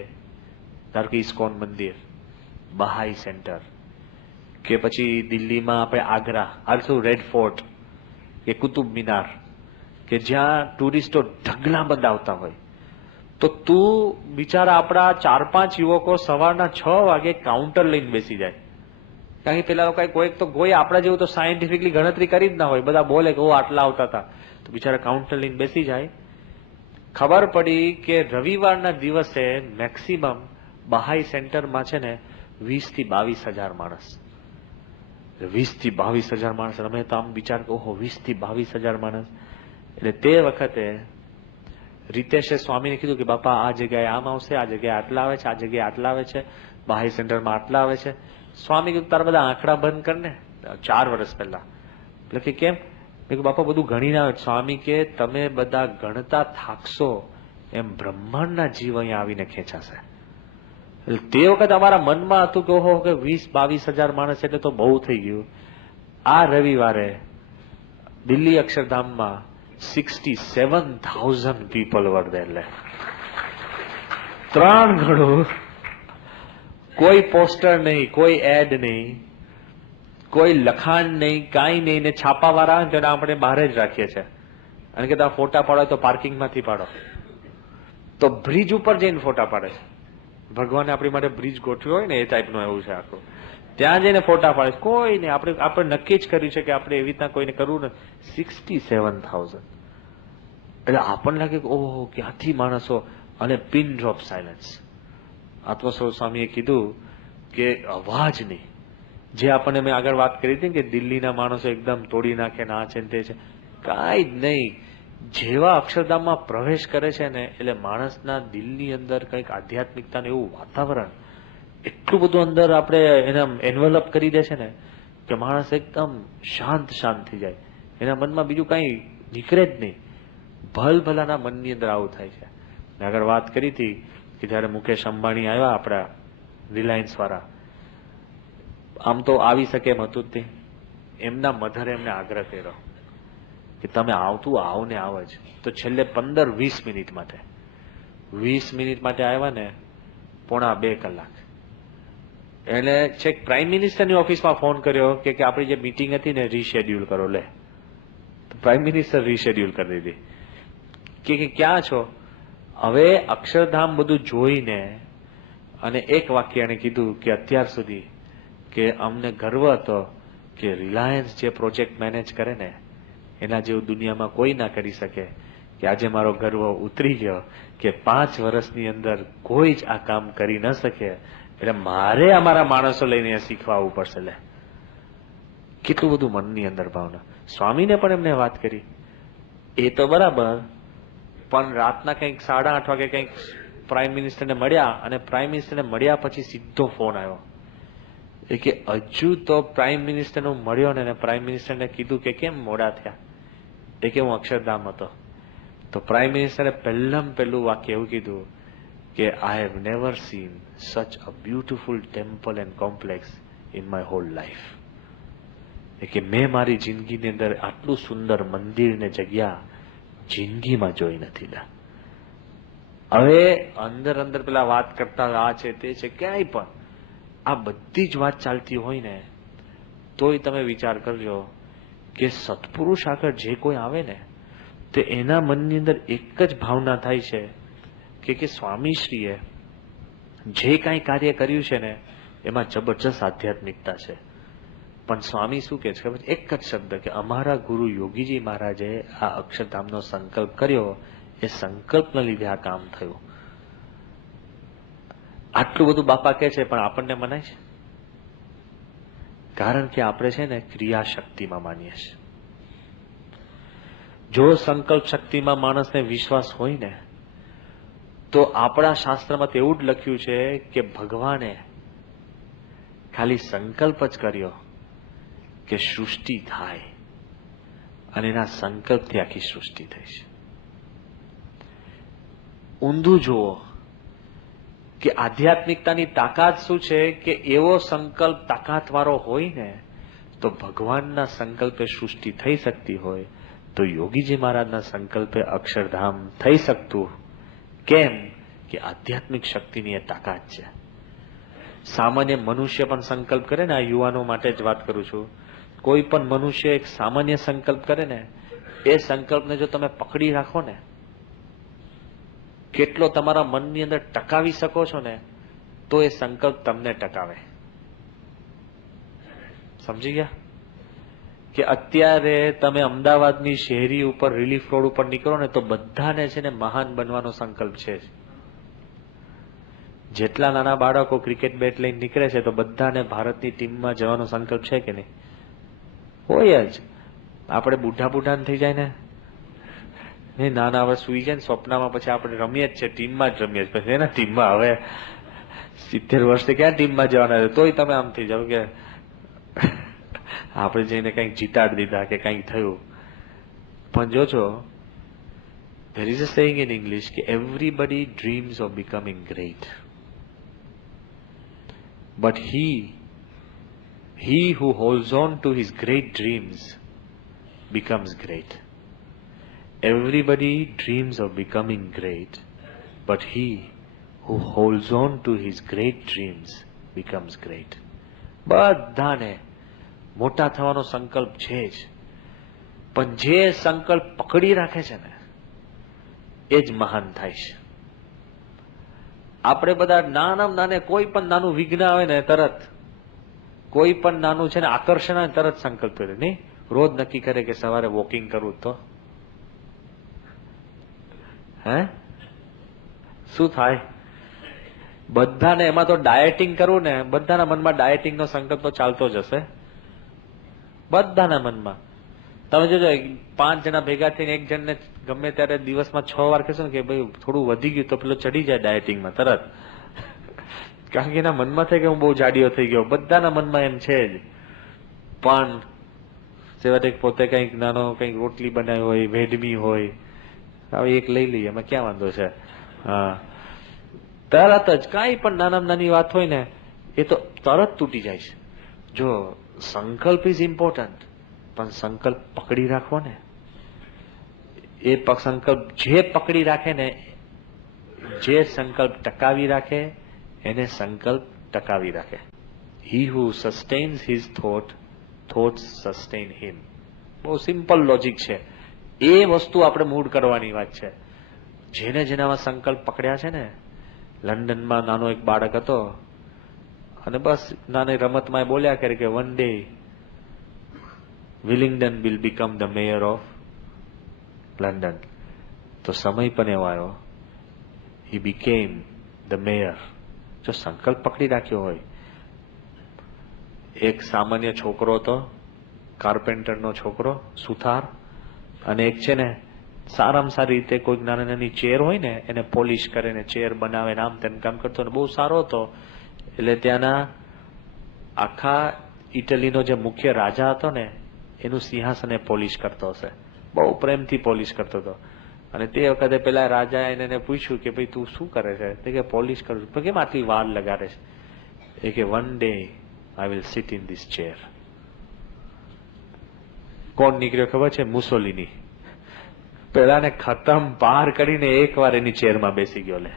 ધારો કે ઇસ્કોન મંદિર, બહાઈ સેન્ટર, કે પછી દિલ્હીમાં આપણે આગ્રા, આલ્સો રેડ ફોર્ટ, કે કુતુબ મિનાર, કે જ્યાં ટુરિસ્ટો ઢગલાબંધ આવતા હોય, તો તું બિચારા આપણા 4-5 યુવકો સવારના 6 વાગે કાઉન્ટર લઈને બેસી જાય. કારણ કે પેલા લોકો કોઈ આપણા જેવું તો સાયન્ટિફિકલી ગણતરી કરી જ ના હોય, બધા બોલે કે આટલા આવતા હતા, તો બિચારા કાઉન્ટર લઈને બેસી જાય. ખબર પડી કે રવિવારના દિવસે મેક્સિમમ બહાઈ સેન્ટરમાં છે ને 20 થી 22 હજાર માણસ, 20 થી 22 હજાર માણસ. અમે તો આમ વિચાર, ઓહો 20 થી 22 હજાર માણસ. એટલે તે વખતે રીતેશે સ્વામીને કીધું કે બાપા આ જગ્યાએ આમ આવશે, આ જગ્યાએ આટલા આવે છે, આ જગ્યાએ આટલા આવે છે, બહાઈ સેન્ટરમાં આટલા આવે છે. સ્વામી કીધું તારા બધા આંકડા બંધ કર ને. 4 વર્ષ પહેલા. એટલે કે કેમ? મેં કીધું બાપા બધું ગણીને આવે. સ્વામી કે તમે બધા ગણતા થાકશો એમ બ્રહ્માંડના જીવ અહીંયા આવીને ખેંચાશે. તે વખત અમારા મનમાં હતું કે ઓહો કે 20-22 હજાર માણસ એટલે તો બહુ થઈ ગયું. આ રવિવારે દિલ્હી અક્ષરધામમાં 67,000 પીપલ વર there. 3 ગણું. કોઈ પોસ્ટર નહીં, કોઈ એડ નહીં, કોઈ લખાણ નહીં, કાંઈ નહીં. ને છાપાવાળા આવે ને આપણે બહાર જ રાખીએ છીએ અને કે ફોટા પાડો તો પાર્કિંગમાંથી પાડો. તો બ્રિજ ઉપર જઈને ફોટા પાડે છે. ભગવાને આપણી માટે બ્રિજ ગોઠવ્યો હોય ને એ ટાઈપનું એવું છે આખું. ત્યાં જઈને ફોટા પાડે છે. કોઈ નહીં. આપણે નક્કી જ કર્યું છે કે આપણે એવી રીતના કોઈને કરવું નથી. 67,000 એટલે આપણને લાગે કે ઓહો ક્યાંથી માણસો. અને પિન ડ્રોપ સાયલન્સ. આત્મસ્વરૂપ સ્વામીએ કીધું કે અવાજ નહીં. જે આપણને મેં આગળ વાત કરી હતી કે દિલ્હીના માણસો એકદમ તોડી નાખે ને આ છે ને તે છે, કાંઈ જ નહીં. જેવા અક્ષરધામમાં પ્રવેશ કરે છે ને એટલે માણસના દિલની અંદર કંઈક આધ્યાત્મિકતાનું એવું વાતાવરણ એટલું બધું અંદર આપણે એના એન્વેલપ કરી દે છે ને કે માણસ એકદમ શાંત થઈ જાય. એના મનમાં બીજું કાંઈ નીકળે જ નહીં. ભલભલાના મનની અંદર આવું થાય છે. આગળ વાત કરી હતી કે જયારે મુકેશ અંબાણી આવ્યા આપણા રિલાયન્સ વાળા, આમ તો આવી શકે એમ હતું જ નહીં. એમના મધરે એમને આગ્રહ કર્યો કે તમે આવતું આવ ને આવ જ. તો છેલ્લે 15-20 મિનિટ માટે 20 મિનિટ માટે આવ્યા ને 1.5-2 કલાક. એટલે છેક પ્રાઇમ મિનિસ્ટરની ઓફિસમાં ફોન કર્યો કે આપણી જે મીટિંગ હતી ને રીશેડ્યુલ કરો. લે તો પ્રાઇમ મિનિસ્ટર રીશેડ્યુલ કરી દીધી કે ક્યાં છો. હવે અક્ષરધામ બધું જોઈને અને એક વાક્ય એને કીધું કે અત્યાર સુધી કે અમને ગર્વ હતો કે રિલાયન્સ જે પ્રોજેક્ટ મેનેજ કરે ને એના જેવું દુનિયામાં કોઈ ના કરી શકે. કે આજે મારો ગર્વ ઉતરી ગયો કે 5 વર્ષની અંદર કોઈ જ આ કામ કરી ન શકે. એટલે મારે અમારા માણસો લઈને શીખવા આવવું પડશે. લે કેટલું બધું મનની અંદર ભાવના. સ્વામીને પણ એમને વાત કરી એ તો બરાબર, પણ રાતના કંઈક 8:30 વાગે કંઈક પ્રાઇમ મિનિસ્ટરને મળ્યા અને પ્રાઇમ મિનિસ્ટરને મળ્યા પછી સીધો ફોન આવ્યો એ કે હજુ તો પ્રાઇમ મિનિસ્ટરનો મળ્યો ને પ્રાઇમ મિનિસ્ટરને કીધું કે કેમ મોડા થયા. એ કે હું અક્ષરધામ હતો. તો પ્રાઇમ મિનિસ્ટરે પહેલું વાક્ય એવું કીધું કે I have never seen such a beautiful temple and complex in my whole life. એ કે મેં મારી જિંદગીની અંદર આટલું સુંદર મંદિર ને જગ્યા જિંદગીમાં જોઈ નથી. હવે અંદર પેલા વાત કરતા આ છે તે છે, ક્યાંય પણ આ બધી જ વાત ચાલતી હોય ને તોય તમે વિચાર કરજો કે સત્પુરુષ આગળ જે કોઈ આવે ને તે એના મનની અંદર એક જ ભાવના થાય છે કે સ્વામીશ્રીએ જે કાંઈ કાર્ય કર્યું છે ને એમાં જબરજસ્ત આધ્યાત્મિકતા છે. પણ સ્વામી શું કે છે ખબર? એક જ શબ્દ કે અમારા ગુરુ યોગીજી મહારાજે આ અક્ષરધામનો સંકલ્પ કર્યો, એ સંકલ્પના લીધે આ કામ થયું. આટલું બધું બાપા કે છે પણ આપણને મનાય છે? કારણ કે આપણે છે ને ક્રિયા શક્તિમાં માનીએ છીએ. જો સંકલ્પ શક્તિમાં માણસને વિશ્વાસ હોય ને તો આપણા શાસ્ત્રમાં તો એવું જ લખ્યું છે કે ભગવાને ખાલી સંકલ્પ જ કર્યો કે સૃષ્ટિ થાય અને એના સંકલ્પથી આખી સૃષ્ટિ થઈ છે. ઊંધું જુઓ કે આધ્યાત્મિકતાની તાકાત શું છે કે એવો સંકલ્પ તાકાત વાળો હોય ને તો ભગવાનના સંકલ્પે સૃષ્ટિ થઈ શકતી હોય તો યોગીજી મહારાજના સંકલ્પે અક્ષરધામ થઈ શકતું. કેમ કે આધ્યાત્મિક શક્તિની એ તાકાત છે. સામાન્ય મનુષ્ય પણ સંકલ્પ કરે ને, આ યુવાનો માટે જ વાત કરું છું, કોઈ પણ મનુષ્ય એક સામાન્ય સંકલ્પ કરે ને એ સંકલ્પને જો તમે પકડી રાખો ને, કેટલો તમારા મનની અંદર ટકાવી શકો છો ને તો એ સંકલ્પ તમને ટકાવે. સમજી ગયા? કે અત્યારે તમે અમદાવાદની શહેરી ઉપર રિલીફ રોડ ઉપર નીકળો ને તો બધાને છે ને મહાન બનવાનો સંકલ્પ છે. જેટલા નાના બાળકો ક્રિકેટ બેટ લઈને નીકળે છે તો બધાને ભારતની ટીમમાં જવાનો સંકલ્પ છે કે નહીં? હોય જ. આપણે બુઢા થઈ જાય ને નહીં, નાના હવે સુઈ જાય ને સ્વપ્નમાં પછી આપણે રમીએ જ છે, ટીમમાં જ રમીએ જ. પછી એના ટીમમાં હવે 70 વર્ષથી ક્યાં ટીમમાં જવાના છે? તોય તમે આમ થઈ જાવ કે આપણે જઈને કંઈક જીતાડી દીધા કે કંઈક થયું. પણ જોજો, there is a saying in English કે everybody dreams of becoming great, but he who holds on to his great dreams becomes great. Everybody dreams of becoming great, but he who holds on to his great dreams becomes great. બધાને મોટા થવાનો સંકલ્પ છે જ, પણ જે સંકલ્પ પકડી રાખે છે ને એ જ મહાન થાય છે. આપણે બધા નાનામાં નાને કોઈ પણ નાનું વિઘ્ન આવે ને તરત, કોઈ પણ નાનું છે ને આકર્ષણ આવે તરત સંકલ્પ કરે નહીં. રોજ નક્કી કરે કે સવારે વોકિંગ કરવું તો શું થાય? બધાને એમાં તો ડાયટિંગ કરવું ને, બધાના મનમાં ડાયટિંગ નો સંકલ્પ તો ચાલતો જ હશે, બધાના મનમાં. તમે જોજો 5 જણા ભેગા થઈને એક જણને ગમે ત્યારે દિવસમાં 6 વાર કહેશો ને કે ભાઈ થોડું વધી ગયું તો પેલો ચડી જાય ડાયટિંગમાં તરત, કારણ કે એના મનમાં થાય કે હું બહુ જાડીયો થઈ ગયો. બધાના મનમાં એમ છે જ. પણ સેવા પોતે કંઈક નાનો કંઈક રોટલી બનાવી હોય, વેડમી હોય, હવે એક લઈ લઈએ, એમાં ક્યાં વાંધો છે? હા, તરત જ કાંઈ પણ નાનામાં નાની વાત હોય ને એ તો તરત તૂટી જાય છે. જો સંકલ્પ ઇઝ ઇમ્પોર્ટન્ટ, પણ સંકલ્પ પકડી રાખવો ને, એ સંકલ્પ જે પકડી રાખે ને, જે સંકલ્પ ટકાવી રાખે એને સંકલ્પ ટકાવી રાખે. He who sustains his thoughts sustain him. બહુ સિમ્પલ લોજિક છે. એ વસ્તુ આપણે મૂળ કરવાની વાત છે. જેને જેનામાં સંકલ્પ પકડ્યા છે ને, લંડનમાં નાનો એક બાળક હતો અને બસ નાની રમતમાં બોલ્યા કરે કે one day Willingdon will become the mayor of London. તો સમય પણ એવો આવ્યો, હી બીકેમ ધ મેયર. જો સંકલ્પ પકડી રાખ્યો હોય. એક સામાન્ય છોકરો હતો, કાર્પેન્ટરનો છોકરો, સુથાર, અને એક છે ને સારામાં સારી રીતે કોઈક નાની નાની ચેર હોય ને એને પોલિશ કરે ને ચેર બનાવે ને આમ તેમ કામ કરતો ને બહુ સારો હતો. એટલે ત્યાંના આખા ઇટલીનો જે મુખ્ય રાજા હતો ને એનું સિંહાસન એ પોલિશ કરતો હશે, બહુ પ્રેમથી પોલિશ કરતો હતો. અને તે વખતે પેલા રાજા એને પૂછ્યું કે ભાઈ તું શું કરે છે? તે કે પોલિશ કરું છું. કેમ આટલી વાર લગાડે છે? એ કે one day I will seat in this chair. કોણ નીકળ્યો ખબર છે? મુસોલિની. પેલાને ખતમ પાર કરીને એકવાર એની ચેરમાં બેસી ગયો. લે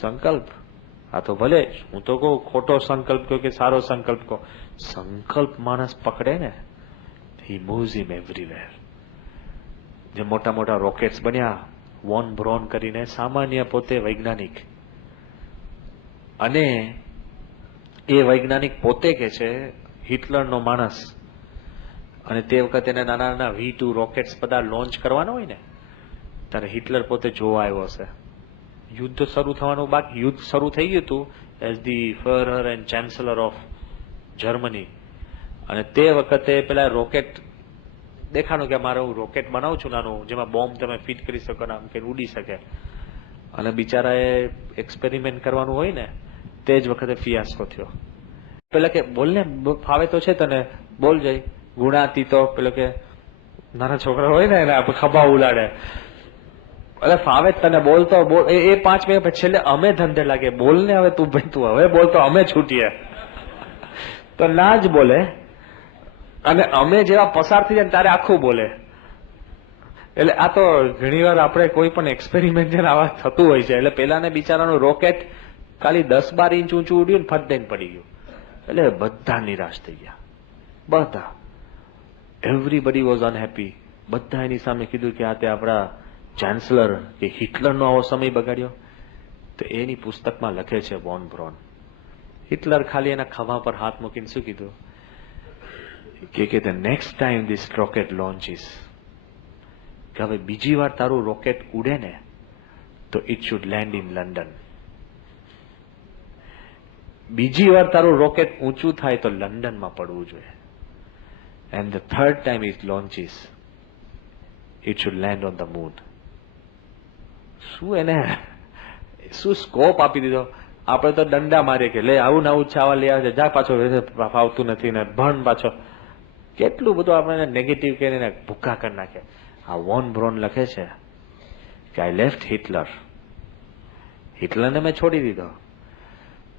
સંકલ્પ. આ તો ભલે હું તો કહું ખોટો સંકલ્પ કહો કે સારો સંકલ્પ કહો, સંકલ્પ માણસ પકડે ને he moves him everywhere. જે મોટા મોટા રોકેટ્સ બન્યા, વોન બ્રોન કરીને, સામાન્ય પોતે વૈજ્ઞાનિક, અને એ વૈજ્ઞાનિક પોતે કે છે હિટલરનો માણસ, અને તે વખતે એને નાના નાના V2 રોકેટ્સ બધા લોન્ચ કરવાના હોય ને ત્યારે હિટલર પોતે જોવા આવ્યો હશે. યુદ્ધ શરૂ થવાનું બાકી, યુદ્ધ શરૂ થઈ ગયું હતું as the Fuhrer and chancellor of Germany. અને તે વખતે પેલા રોકેટ દેખાણું કે મારે હું રોકેટ બનાવું છું નાનું, જેમાં બોમ્બ તમે ફિટ કરી શકો ને આમ કે ઉડી શકે. અને બિચારાએ એક્સપેરિમેન્ટ કરવાનું હોય ને તે જ વખતે ફિયાસ્કો થયો. પેલા કે બોલ ને, ફાવે તો છે તને, બોલ જઈ. ગુણાતી તો પેલો કે નાના છોકરા હોય ને એને ખભા ઉલાડે, અરે ફાવે તને, બોલતો બોલ. એ 5 મિનિટ પછી છેલ્લે અમે ધંધે લાગે, બોલ ને હવે તું ભાઈ, તું હવે બોલ તો અમે છૂટીએ. તો ના જ બોલે, અને અમે જેવા પસાર થઈ જાય ત્યારે આખું બોલે. એટલે આ તો ઘણી વાર આપણે કોઈ પણ એક્સપેરિમેન્ટ આવા થતું હોય છે. એટલે પેલાને બિચારાનું રોકેટ ખાલી 10-12 ઇંચ ઊંચું ઉડ્યું ને ફટ દઈને પડી ગયું. એટલે બધા નિરાશ થઈ ગયા, બધા. Everybody was unhappy. બધા એની સામે કીધું કે આ તે આપણા ચાન્સલર કે હિટલરનો આવો સમય બગાડ્યો. તો એની પુસ્તકમાં લખે છે વોન બ્રોન, હિટલર ખાલી એના ખભા પર હાથ મૂકીને શું કીધું કે the next time this rocket launches, કે હવે બીજી વાર તારું રોકેટ ઉડે ને તો it should land in London. બીજી વાર તારું રોકેટ ઊંચું થાય તો લંડનમાં પડવું જોઈએ. And the third time it launches, it should land on the moon. શું એને શું સ્કોપ આપી દીધો. આપણે તો દંડા મારીએ કે લે આવું ને આવું છાવા લઈ આવે છે, જા પાછો, ફાવતું નથી ને ભણ પાછો. કેટલું બધું આપણે નેગેટિવ કરીને ભૂકા કરી નાખે. આ વોન બ્રોન લખે છે કે આઈ લેફ્ટ હિટલર. હિટલરને મેં છોડી દીધો,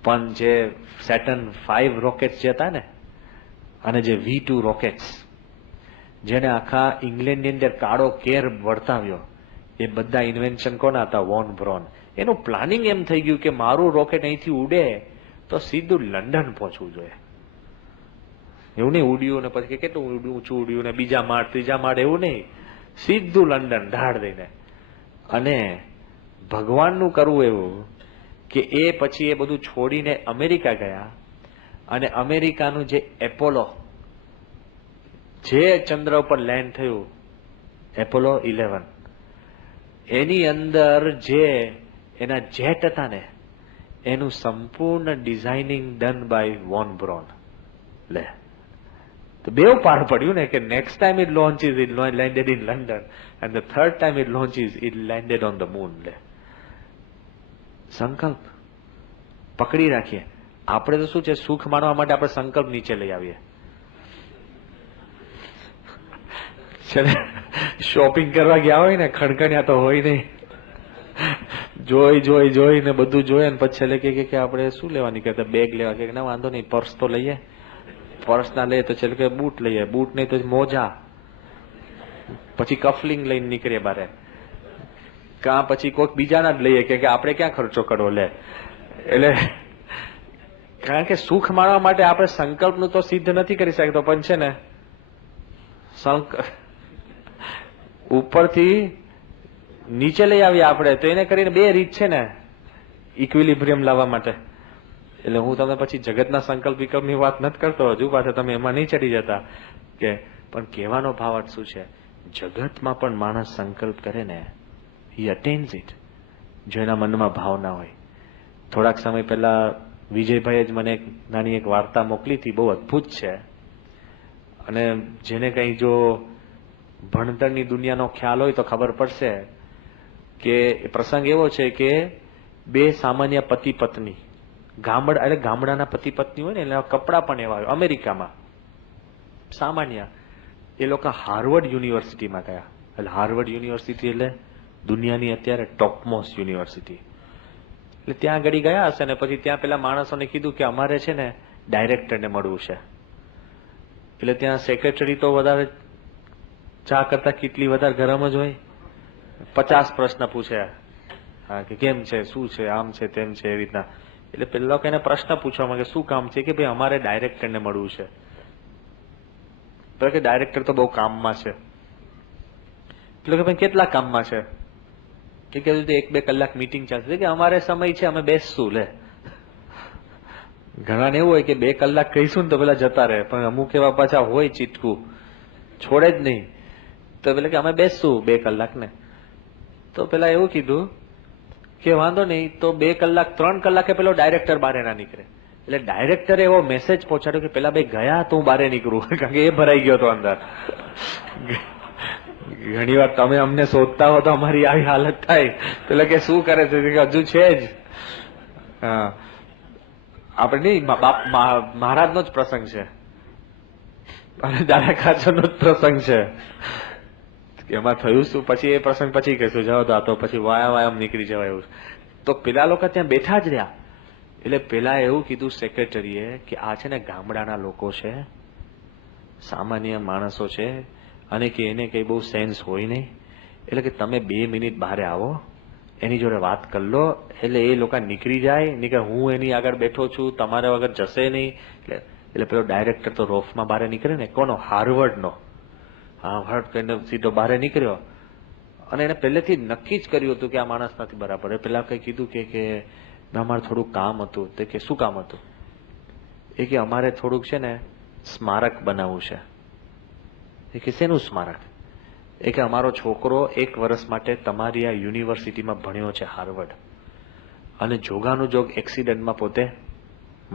પણ જે સેટર્ન 5 રોકેટ્સ જે હતા ને, અને જે V2 રોકેટ્સ જેને આખા ઇંગ્લેન્ડની અંદર કાળો કેર વર્તાવ્યો, એ બધા ઇન્વેન્શન કોના હતા? Von Braun. એનું પ્લાનિંગ એમ થઈ ગયું કે મારું રોકેટ અહીંથી ઉડે તો સીધું લંડન પહોંચવું જોઈએ. એવું નહીં ઉડ્યું ને પછી કેટલું ઊંચું ઉડ્યું ને બીજા માળ ત્રીજા માળ, એવું નહીં, સીધું લંડન ઢાળ દઈને. અને ભગવાનનું કરવું એવું કે એ પછી એ બધું છોડીને અમેરિકા ગયા, અને અમેરિકાનું જે એપોલો જે ચંદ્ર ઉપર લેન્ડ થયું, એપોલો 11, એની અંદર જે એના જેટ હતા ને, એનું સંપૂર્ણ designing done by von Braun. લે, તો બેવ પાર પડ્યું ને કે next time it launches it landed in London, and the third time it launches it landed on the moon. લે, સંકલ્પ પકડી રાખીએ. આપણે તો શું છે, સુખ માણવા માટે આપણે સંકલ્પ નીચે લઈ આવીએ. શોપિંગ કરવા ગયા હોય ને, ખડખડિયા તો હોય નહીં, જોઈ ને બધું જોઈએ ને પછી છેલ્લે કે આપણે શું લેવા નીકળ્યા? બેગ લેવા કે ના વાંધો નહીં, પર્સ તો લઈએ. પર્સ ના લઈએ તો છેલ્લે કે બૂટ લઈએ, બૂટ નહીં તો મોજા, પછી કફલિંગ લઈને નીકળીએ બારે, કાં પછી કોઈક બીજાના જ લઈએ કે આપણે ક્યાં ખર્ચો કરવો. લે, એટલે કારણ કે સુખ માણવા માટે આપણે સંકલ્પનું તો સિદ્ધ નથી કરી શકતો, પણ છે ને ઉપરથી નીચે લઈ આવીએ આપણે, તો એને કરીને બે રીત છે ને ઇક્વિલિબ્રિયમ લાવવા માટે. એટલે હું તમને પછી જગતના સંકલ્પ વિકલ્પની વાત નથી કરતો, હજુ પાછા તમે એમાં નહીં ચડી જતા. કે પણ કહેવાનો ભાવ શું છે, જગતમાં પણ માણસ સંકલ્પ કરે ને, he attains it, જો એના મનમાં ભાવ ના હોય. થોડાક સમય પહેલા વિજયભાઈએ જ મને એક નાની એક વાર્તા મોકલી હતી, બહુ અદભુત છે. અને જેને કંઈ જો ભણતરની દુનિયાનો ખ્યાલ હોય તો ખબર પડશે કે પ્રસંગ એવો છે કે બે સામાન્ય પતિ પત્ની, ગામડાના પતિ પત્ની હોય ને, એટલે કપડાં પણ એવા હોય. અમેરિકામાં સામાન્ય એ લોકો હાર્વર્ડ યુનિવર્સિટીમાં ગયા. એટલે હાર્વર્ડ યુનિવર્સિટી એટલે દુનિયાની અત્યારે ટોપમોસ્ટ યુનિવર્સિટી. એટલે ત્યાં આગળ ગયા હશે ને પછી ત્યાં પેલા માણસોને કીધું કે અમારે છે ને ડાયરેક્ટરને મળવું છે. એટલે ત્યાં સેક્રેટરી તો વધારે ચા કરતા કેટલી વધારે ગરમ જ હોય, 50 પ્રશ્ન પૂછે. હા, કે કેમ છે, શું છે, આમ છે, તેમ છે, એવી રીતના. એટલે પેલા એને પ્રશ્ન પૂછવા માંગે શું કામ છે, કે ભાઈ અમારે ડાયરેક્ટરને મળવું છે. તો કે ડાયરેક્ટર તો બહુ કામમાં છે. એટલે કે ભાઈ કેટલા કામમાં છે? કે કીધું 1-2 કલાક મીટિંગ ચાલશે. કે અમારે સમય છે, અમે બેસશું. લે, ઘણા એવું હોય કે 2 કલાક કહીશું ને તો પેલા જતા રહે, પણ અમુક એવા પાછા હોય ચીટકું, છોડે જ નહીં. તો પેલા કે અમે બેસશું 2 કલાક ને. તો પેલા એવું કીધું કે વાંધો નહીં, તો 2 કલાક 3 કલાકે પેલો ડાયરેક્ટર બારે ના નીકળે. એટલે ડાયરેક્ટરે એવો મેસેજ પહોંચાડ્યો કે પેલા ભાઈ ગયા તો હું બારે નીકળું, કારણ કે એ ભરાઈ ગયો હતો અંદર. ઘણી વાર તમે અમને શોધતા હો તો અમારી આવી હાલત થાય. પેલા કે શું કરે છે, હજુ છે જ. હા, આપણે નહીં, મહારાજનો જ પ્રસંગ છે અને દાદા ખાચરનો જ પ્રસંગ છે. એમાં થયું શું પછી એ પ્રસંગ પછી કહીશું, જવા દો, તો પછી વાયામ નીકળી જવાય એવું. તો પેલા લોકો ત્યાં બેઠા જ રહ્યા. એટલે પેલા એવું કીધું સેક્રેટરીએ કે આ છે ને ગામડાના લોકો છે, સામાન્ય માણસો છે, અને કે એને કઈ બહુ સેન્સ હોય નહીં. એટલે કે તમે 2 મિનિટ બહાર આવો, એની જોડે વાત કરી લો. એટલે એ લોકો નીકળી જાય, નીકળે, હું એની આગળ બેઠો છું, તમારે વગર જશે નહીં. એટલે પેલો ડાયરેક્ટર તો રોફમાં બહાર નીકળે ને, કોનો? હાર્વર્ડનો. હા, હર્ટ કરીને સીધો બહાર નીકળ્યો. અને એને પહેલેથી નક્કી જ કર્યું હતું કે આ માણસ નથી બરાબર. પેલા કઈ કીધું કે અમારે થોડુંક કામ હતું. તે કે શું કામ હતું? એ કે અમારે થોડુંક છે ને સ્મારક બનાવવું છે. એ કે શેનું સ્મારક? એ કે અમારો છોકરો 1 વર્ષ માટે તમારી આ યુનિવર્સિટીમાં ભણ્યો છે, હાર્વર્ડ, અને જોગાનું જોગ એક્સિડન્ટમાં પોતે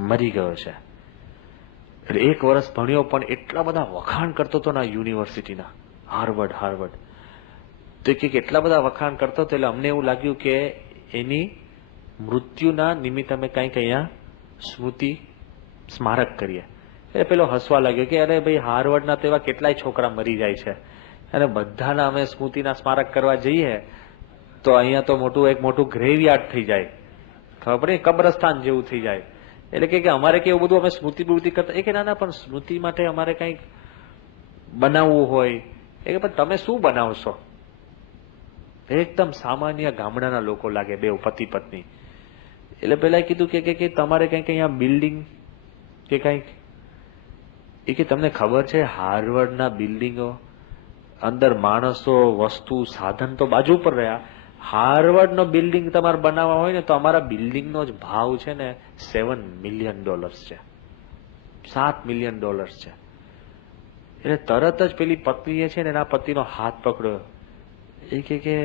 મરી ગયો છે. એટલે 1 વર્ષ ભણ્યો, પણ એટલા બધા વખાણ કરતો હતો ને યુનિવર્સિટીના, હાર્વર્ડ. તો કે એટલા બધા વખાણ કરતો હતો, એટલે અમને એવું લાગ્યું કે એની મૃત્યુના નિમિત્તે અમે કંઈક અહીંયા સ્મૃતિ સ્મારક કરીએ. એટલે પેલો હસવા લાગ્યો કે અરે ભાઈ, હાર્વર્ડના તો એવા કેટલાય છોકરા મરી જાય છે, અને બધાના અમે સ્મૃતિના સ્મારક કરવા જઈએ તો અહીંયા તો એક મોટું ગ્રેવયાર્ડ થઈ જાય, ખબર પડે, કબ્રસ્તાન જેવું થઈ જાય. એટલે કે અમારે કે એવું બધું અમે સ્મૃતિ કરતા, એ કે ના પણ સ્મૃતિ માટે અમારે કંઈક બનાવવું હોય. એ કે પણ તમે શું બનાવશો? એકદમ સામાન્ય ગામડાના લોકો લાગે, બે પતિ પત્ની. એટલે પેલા કીધું કે તમારે કંઈક અહીંયા બિલ્ડિંગ કે કંઈક, એ કે તમને ખબર છે હાર્વર્ડના બિલ્ડિંગો અંદર માણસો, વસ્તુ, સાધન તો બાજુ પર રહ્યા, હાર્વર્ડનો બિલ્ડિંગ તમારે બનાવવા હોય ને તો અમારા બિલ્ડિંગનો જ ભાવ છે ને $7 મિલિયન છે, $7 મિલિયન છે. એટલે તરત જ પેલી પત્નીએ છે ને એના પતિનો હાથ પકડ્યો. એ કે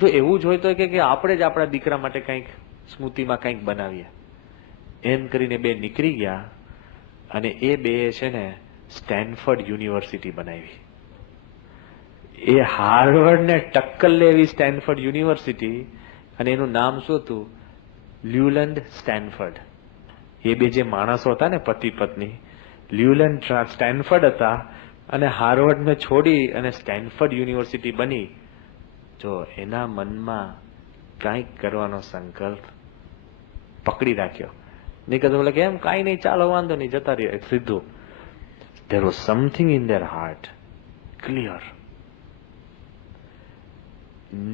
જો એવું જ હોય તો કે આપણે જ આપણા દીકરા માટે કંઈક સ્મૃતિમાં કંઈક બનાવીએ. એમ કરીને બે નીકળી ગયા અને એ બે છે ને સ્ટેનફર્ડ યુનિવર્સિટી બનાવી. એ હાર્વર્ડને ટક્કર લે એવી સ્ટેનફર્ડ યુનિવર્સિટી, અને એનું નામ શું હતું? લ્યુલેન્ડ સ્ટેનફર્ડ. એ બે જે માણસો હતા ને પતિ પત્ની, લ્યુલેન્ડ સ્ટેનફર્ડ હતા અને હાર્વર્ડને છોડી અને સ્ટેનફર્ડ યુનિવર્સિટી બની. જો એના મનમાં કંઈક કરવાનો સંકલ્પ પકડી રાખ્યો. નહીં કહેતો બોલે કે એમ કાંઈ નહીં, ચાલો વાંધો નહીં, જતા રહીએ સીધું. There was something in their heart, clear.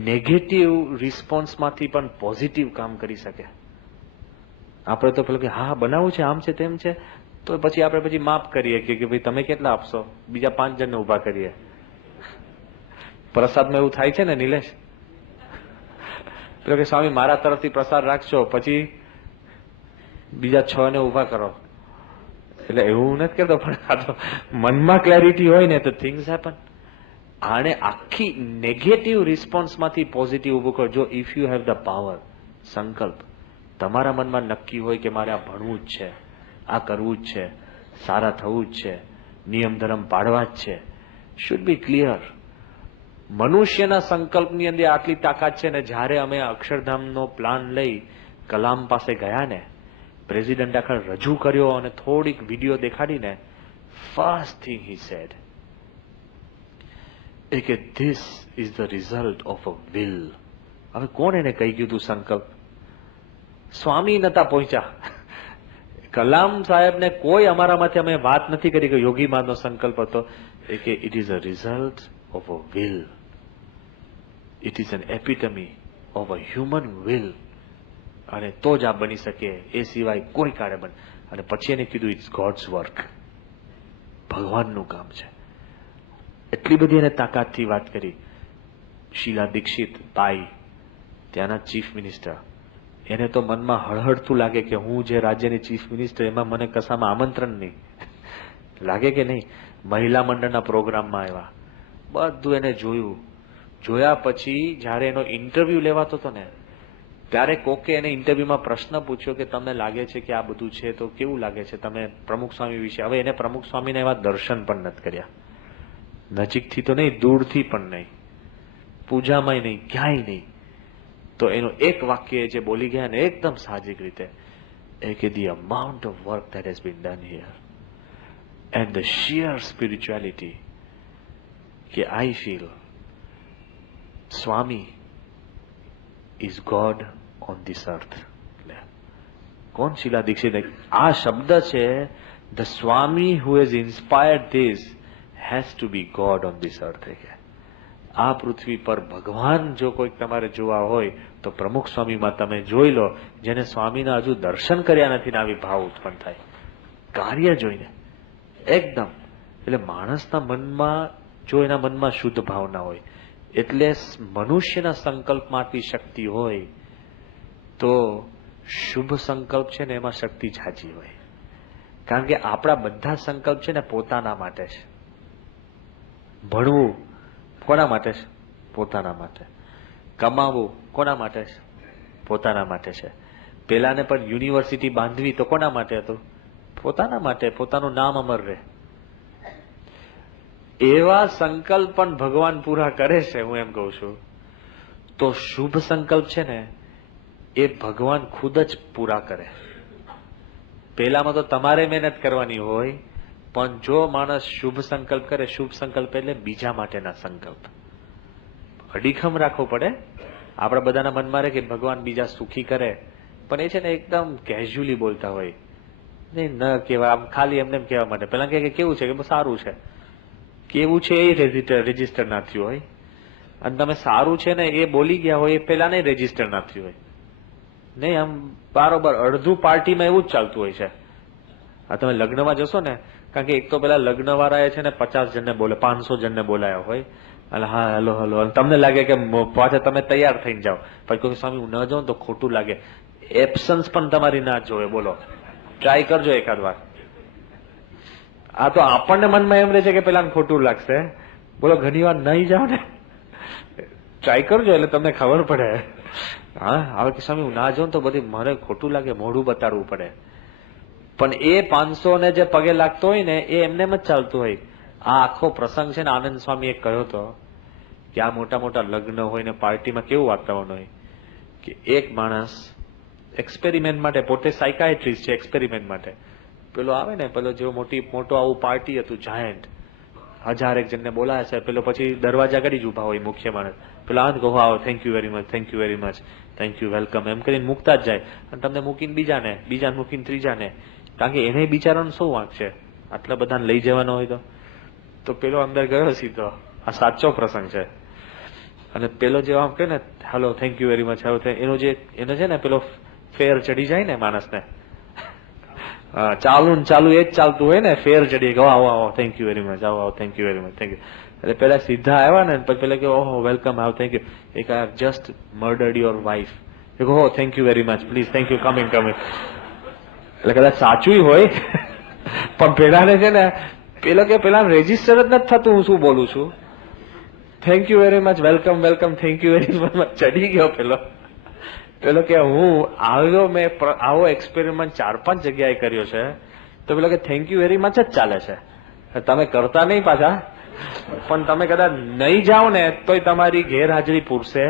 Negative રિસ્પોન્સમાંથી પણ પોઝિટિવ કામ કરી શકે. આપણે તો પેલું કે હા બનાવવું છે, આમ છે, તેમ છે, તો પછી આપણે પછી માફ કરીએ કે ભાઈ તમે કેટલા આપશો, બીજા 5 જણને ઉભા કરીએ. પ્રસાદમાં એવું થાય છે ને નિલેશ, પેલો કે સ્વામી મારા તરફથી પ્રસાદ રાખશો, પછી બીજા 6 ને ઉભા કરો. એટલે એવું નથી કરતો, પણ આ તો મનમાં ક્લેરિટી હોય ને તો થિંગ્સ હેપન. આને આખી નેગેટિવ રિસ્પોન્સમાંથી પોઝિટિવ ઉભું કરો. જો if you have the power, સંકલ્પ તમારા મનમાં નક્કી હોય કે મારે આ ભણવું જ છે, આ કરવું જ છે, સારા થવું જ છે, નિયમ ધર્મ પાડવા જ છે, શુડ બી ક્લિયર. મનુષ્યના સંકલ્પની અંદર આટલી તાકાત છે ને. જ્યારે અમે અક્ષરધામનો પ્લાન લઈ કલામ પાસે ગયા ને, પ્રેસિડેન્ટ આખર રજૂ કર્યો અને થોડીક વિડીયો દેખાડીને, ફર્સ્ટ થિંગ હી સેડ કે this is the result of a will. હવે કોણ એને કહી ગયું તું સંકલ્પ? સ્વામી નતા પહોંચ્યા. કલામ સાહેબને કોઈ અમારામાંથી અમે વાત નથી કરી કે યોગી માનો સંકલ્પ હતો. એ કે it is a result of a will, it is an epitome of a human will. અને તો જ આ બની શકે, એ સિવાય કોઈ કાળે બને. અને પછી એને કીધું ઇટ્સ ગોડ્સ વર્ક, ભગવાનનું કામ છે. એટલી બધી એને તાકાતથી વાત કરી. શીલા દીક્ષિત બાઈ, ત્યાંના ચીફ મિનિસ્ટર, એને તો મનમાં હળહળતું લાગે કે હું જે રાજ્યની ચીફ મિનિસ્ટર, એમાં મને કશામાં આમંત્રણ નહીં લાગે કે નહીં. મહિલા મંડળના પ્રોગ્રામમાં આવ્યા, બધું એને જોયું. જોયા પછી જયારે એનો ઇન્ટરવ્યુ લેવાતો હતો ને, ત્યારે કોકે એને ઇન્ટરવ્યુમાં પ્રશ્ન પૂછ્યો કે તમને લાગે છે કે આ બધું છે તો કેવું લાગે છે તમે પ્રમુખ સ્વામી વિશે? હવે એને પ્રમુખ સ્વામીને એવા દર્શન પણ નથી કર્યા, નજીકથી તો નહીં, દૂરથી પણ નહીં, પૂજામાંય નહીં, ક્યાંય નહીં. તો એનું એક વાક્ય જે બોલી ગયા ને એકદમ સાહજિક રીતે, એ કે the amount of work that has been done here and the sheer spirituality, કે I feel Swami is God on this earth. કોણ? શીલા દીક્ષિત. આ શબ્દ છે, the Swami who has inspired this has to be God on this earth. આ પૃથ્વી પર ભગવાન જો કોઈક તમારે જોવા હોય તો પ્રમુખ સ્વામીમાં તમે જોઈ લો, જેને સ્વામીના હજુ દર્શન કર્યા નથી ને આવી ભાવ ઉત્પન્ન થાય કાર્ય જોઈને એકદમ. એટલે માણસના મનમાં જો એના મનમાં શુદ્ધ ભાવના હોય, એટલે મનુષ્યના સંકલ્પમાં આટલી શક્તિ હોય તો શુભ સંકલ્પ છે ને એમાં શક્તિ ઝાઝી હોય. કારણ કે આપણા બધા સંકલ્પ છે ને પોતાના માટે છે. ભણવું કોના માટે છે? પોતાના માટે. કમાવું કોના માટે છે? પોતાના માટે છે. પેલાને પણ યુનિવર્સિટી બાંધવી તો કોના માટે હતું? પોતાના માટે, પોતાનું નામ અમર રહે. એવા સંકલ્પ પણ ભગવાન પૂરા કરે છે. હું એમ કહું છું તો શુભ સંકલ્પ છે ને એ ભગવાન ખુદ જ પૂરા કરે. પેલામાં તો તમારે મહેનત કરવાની હોય, પણ જો માણસ શુભ સંકલ્પ કરે, શુભ સંકલ્પ એટલે બીજા માટેના સંકલ્પ, અડીખમ રાખવો પડે. આપણા બધાના મનમાં રહે કે ભગવાન બીજા સુખી કરે, પણ એ છે ને એકદમ કેઝ્યુઅલી બોલતા હોય, નહીં ન કહેવાય, આમ ખાલી એમને એમ કહેવા માટે. પેલા કે કેવું છે, કે બહુ સારું છે, કેવું છે એ રજીસ્ટર ના થયું હોય, અને તમે સારું છે ને એ બોલી ગયા હોય એ પેલા નહીં રજીસ્ટર ના થયું હોય. નહીં, આમ બરોબર અડધું પાર્ટીમાં એવું જ ચાલતું હોય છે. આ તમે લગ્નમાં જશો ને, કારણ કે એક તો પેલા લગ્ન વાળા છે ને 50 જણને બોલે, 500 જણને બોલાયા હોય, અને હા હલો હલો, અને તમને લાગે કે પાછા તમે તૈયાર થઈને જાઓ, પછી કોઈ સ્વામી હું ન જાઉં તો ખોટું લાગે. એબ્સન્સ પણ તમારી ના જોવે. બોલો, ટ્રાય કરજો એકાદ વાર. આ તો આપણને મનમાં એમ રહે છે કે પેલા ખોટું લાગશે. બોલો, ઘણી વાર નહીં જાઓ ને, ટ્રાય કરજો એટલે તમને ખબર પડે. હા, હવે કે સ્વામી હું ના જાઉં તો બધી મને ખોટું લાગે, મોઢું બતાડવું પડે. પણ એ 500 ને જે પગે લાગતો હોય ને એ એમને જ ચાલતું હોય. આ આખો પ્રસંગ છે ને, આનંદ સ્વામી એ કહ્યો હતો કે આ મોટા મોટા લગ્ન હોય ને પાર્ટીમાં કેવું વાતાવરણ હોય કે એક માણસ એક્સપેરિમેન્ટ માટે, પોતે સાયકાઇટ્રિસ્ટ છે, એક્સપેરિમેન્ટ માટે પેલો આવે ને, પેલો જેવો મોટો આવું પાર્ટી હતું, જાયન્ટ 1000 જણને બોલાયા છે, પેલો પછી દરવાજા આગળ જ ઉભા હોય મુખ્ય માણસ, પેલો આને કહો આવો, thank you very much, thank you very much, thank you, welcome, એમ કરીને મૂકતા જ જાય. અને તમને મૂકીને બીજાને મૂકીને ત્રીજાને, કારણ કે એને બિચારાનો શું વાંક છે આટલા બધાને લઈ જવાનો હોય તો પેલો અંદર ગયો સીધો. આ સાચો પ્રસંગ છે. અને પેલો જે આમ કે ને hello, thank you very much, એનો છે ને પેલો ફેર ચડી જાય ને માણસને, ચાલુ એ જ ચાલતું હોય ને, ફેર ચડી ગયો, આવો આવો, થેન્ક યુ વેરી મચ, આવો thank you very much, thank you. એટલે પેલા સીધા આવ્યા ને, પછી પેલા કે ઓહો વેલકમ, આવ, થેન્ક યુ, એક I have just murdered your wife, ઓહો thank you very much, please, thank you, coming. એટલે કદાચ સાચું હોય, પણ પેલાને છે ને પેલો કે પેલા રેજીસ્ટર જ નથી થતું હું શું બોલું છું. Thank you very much, welcome welcome, thank you very much, ચડી ગયો પેલો કે હું મેં આવો એક્સપેરિમેન્ટ 4-5 જગ્યાએ કર્યો છે, તો પેલો કે થેન્ક યુ વેરી મચ જ ચાલે છે, તમે કરતા નહીં પાછા. પણ તમે કદાચ નહીં જાઓ ને તોય તમારી ગેરહાજરી પૂરશે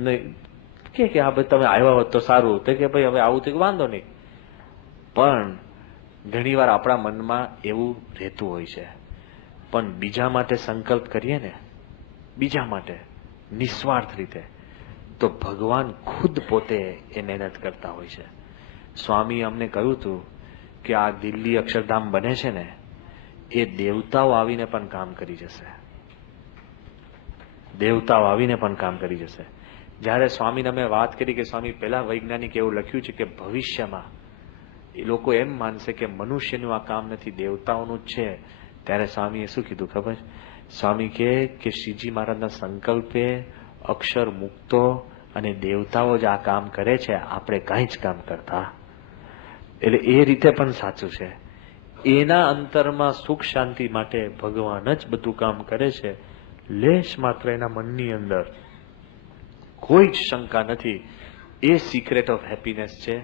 નહીં. કે હા ભાઈ તમે આવ્યા હોત તો સારું, તો કે ભાઈ હવે આવું તો વાંધો નહીં. પણ ઘણી વાર આપણા મનમાં એવું રહેતું હોય છે. પણ બીજા માટે સંકલ્પ કરીએ ને, બીજા માટે નિસ્વાર્થ રીતે, તો ભગવાન ખુદ પોતે એ મહેનત કરતા હોય છે. સ્વામી અમને કહ્યું હતું કે આ દિલ્હી અક્ષરધામ બને છે ને, એ દેવતાઓ આવીને પણ કામ કરી જશે. દેવતાઓ આવીને પણ કામ કરી જશે. જ્યારે સ્વામીને અમે વાત કરી કે સ્વામી પેલા વૈજ્ઞાનિક એવું લખ્યું છે કે ભવિષ્યમાં એ લોકો એમ માનશે કે મનુષ્યનું આ કામ નથી, દેવતાઓનું જ છે, ત્યારે સ્વામીએ શું કીધું ખબર? સ્વામી કે શ્રીજી મહારાજના સંકલ્પે અક્ષર મુક્તો અને દેવતાઓ જ આ કામ કરે છે, આપણે કાંઈ જ કામ કરતા. એટલે એ રીતે પણ સાચું છે. એના અંતરમાં સુખ શાંતિ માટે ભગવાન જ બધું કામ કરે છે. લેશ માત્ર એના મનની અંદર કોઈ જ શંકા નથી. એ સિક્રેટ ઓફ હેપીનેસ છે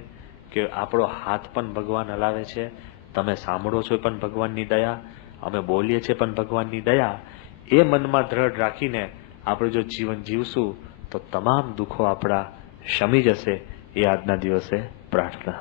કે આપણો હાથ પણ ભગવાન હલાવે છે, તમે સાંભળો છો પણ ભગવાનની દયા, અમે બોલીએ છીએ પણ ભગવાનની દયા. એ મનમાં દ્રઢ રાખીને આપણે જો જીવન જીવશું તો તમામ દુઃખો આપણા શમી જશે. એ આજના દિવસે પ્રાર્થના.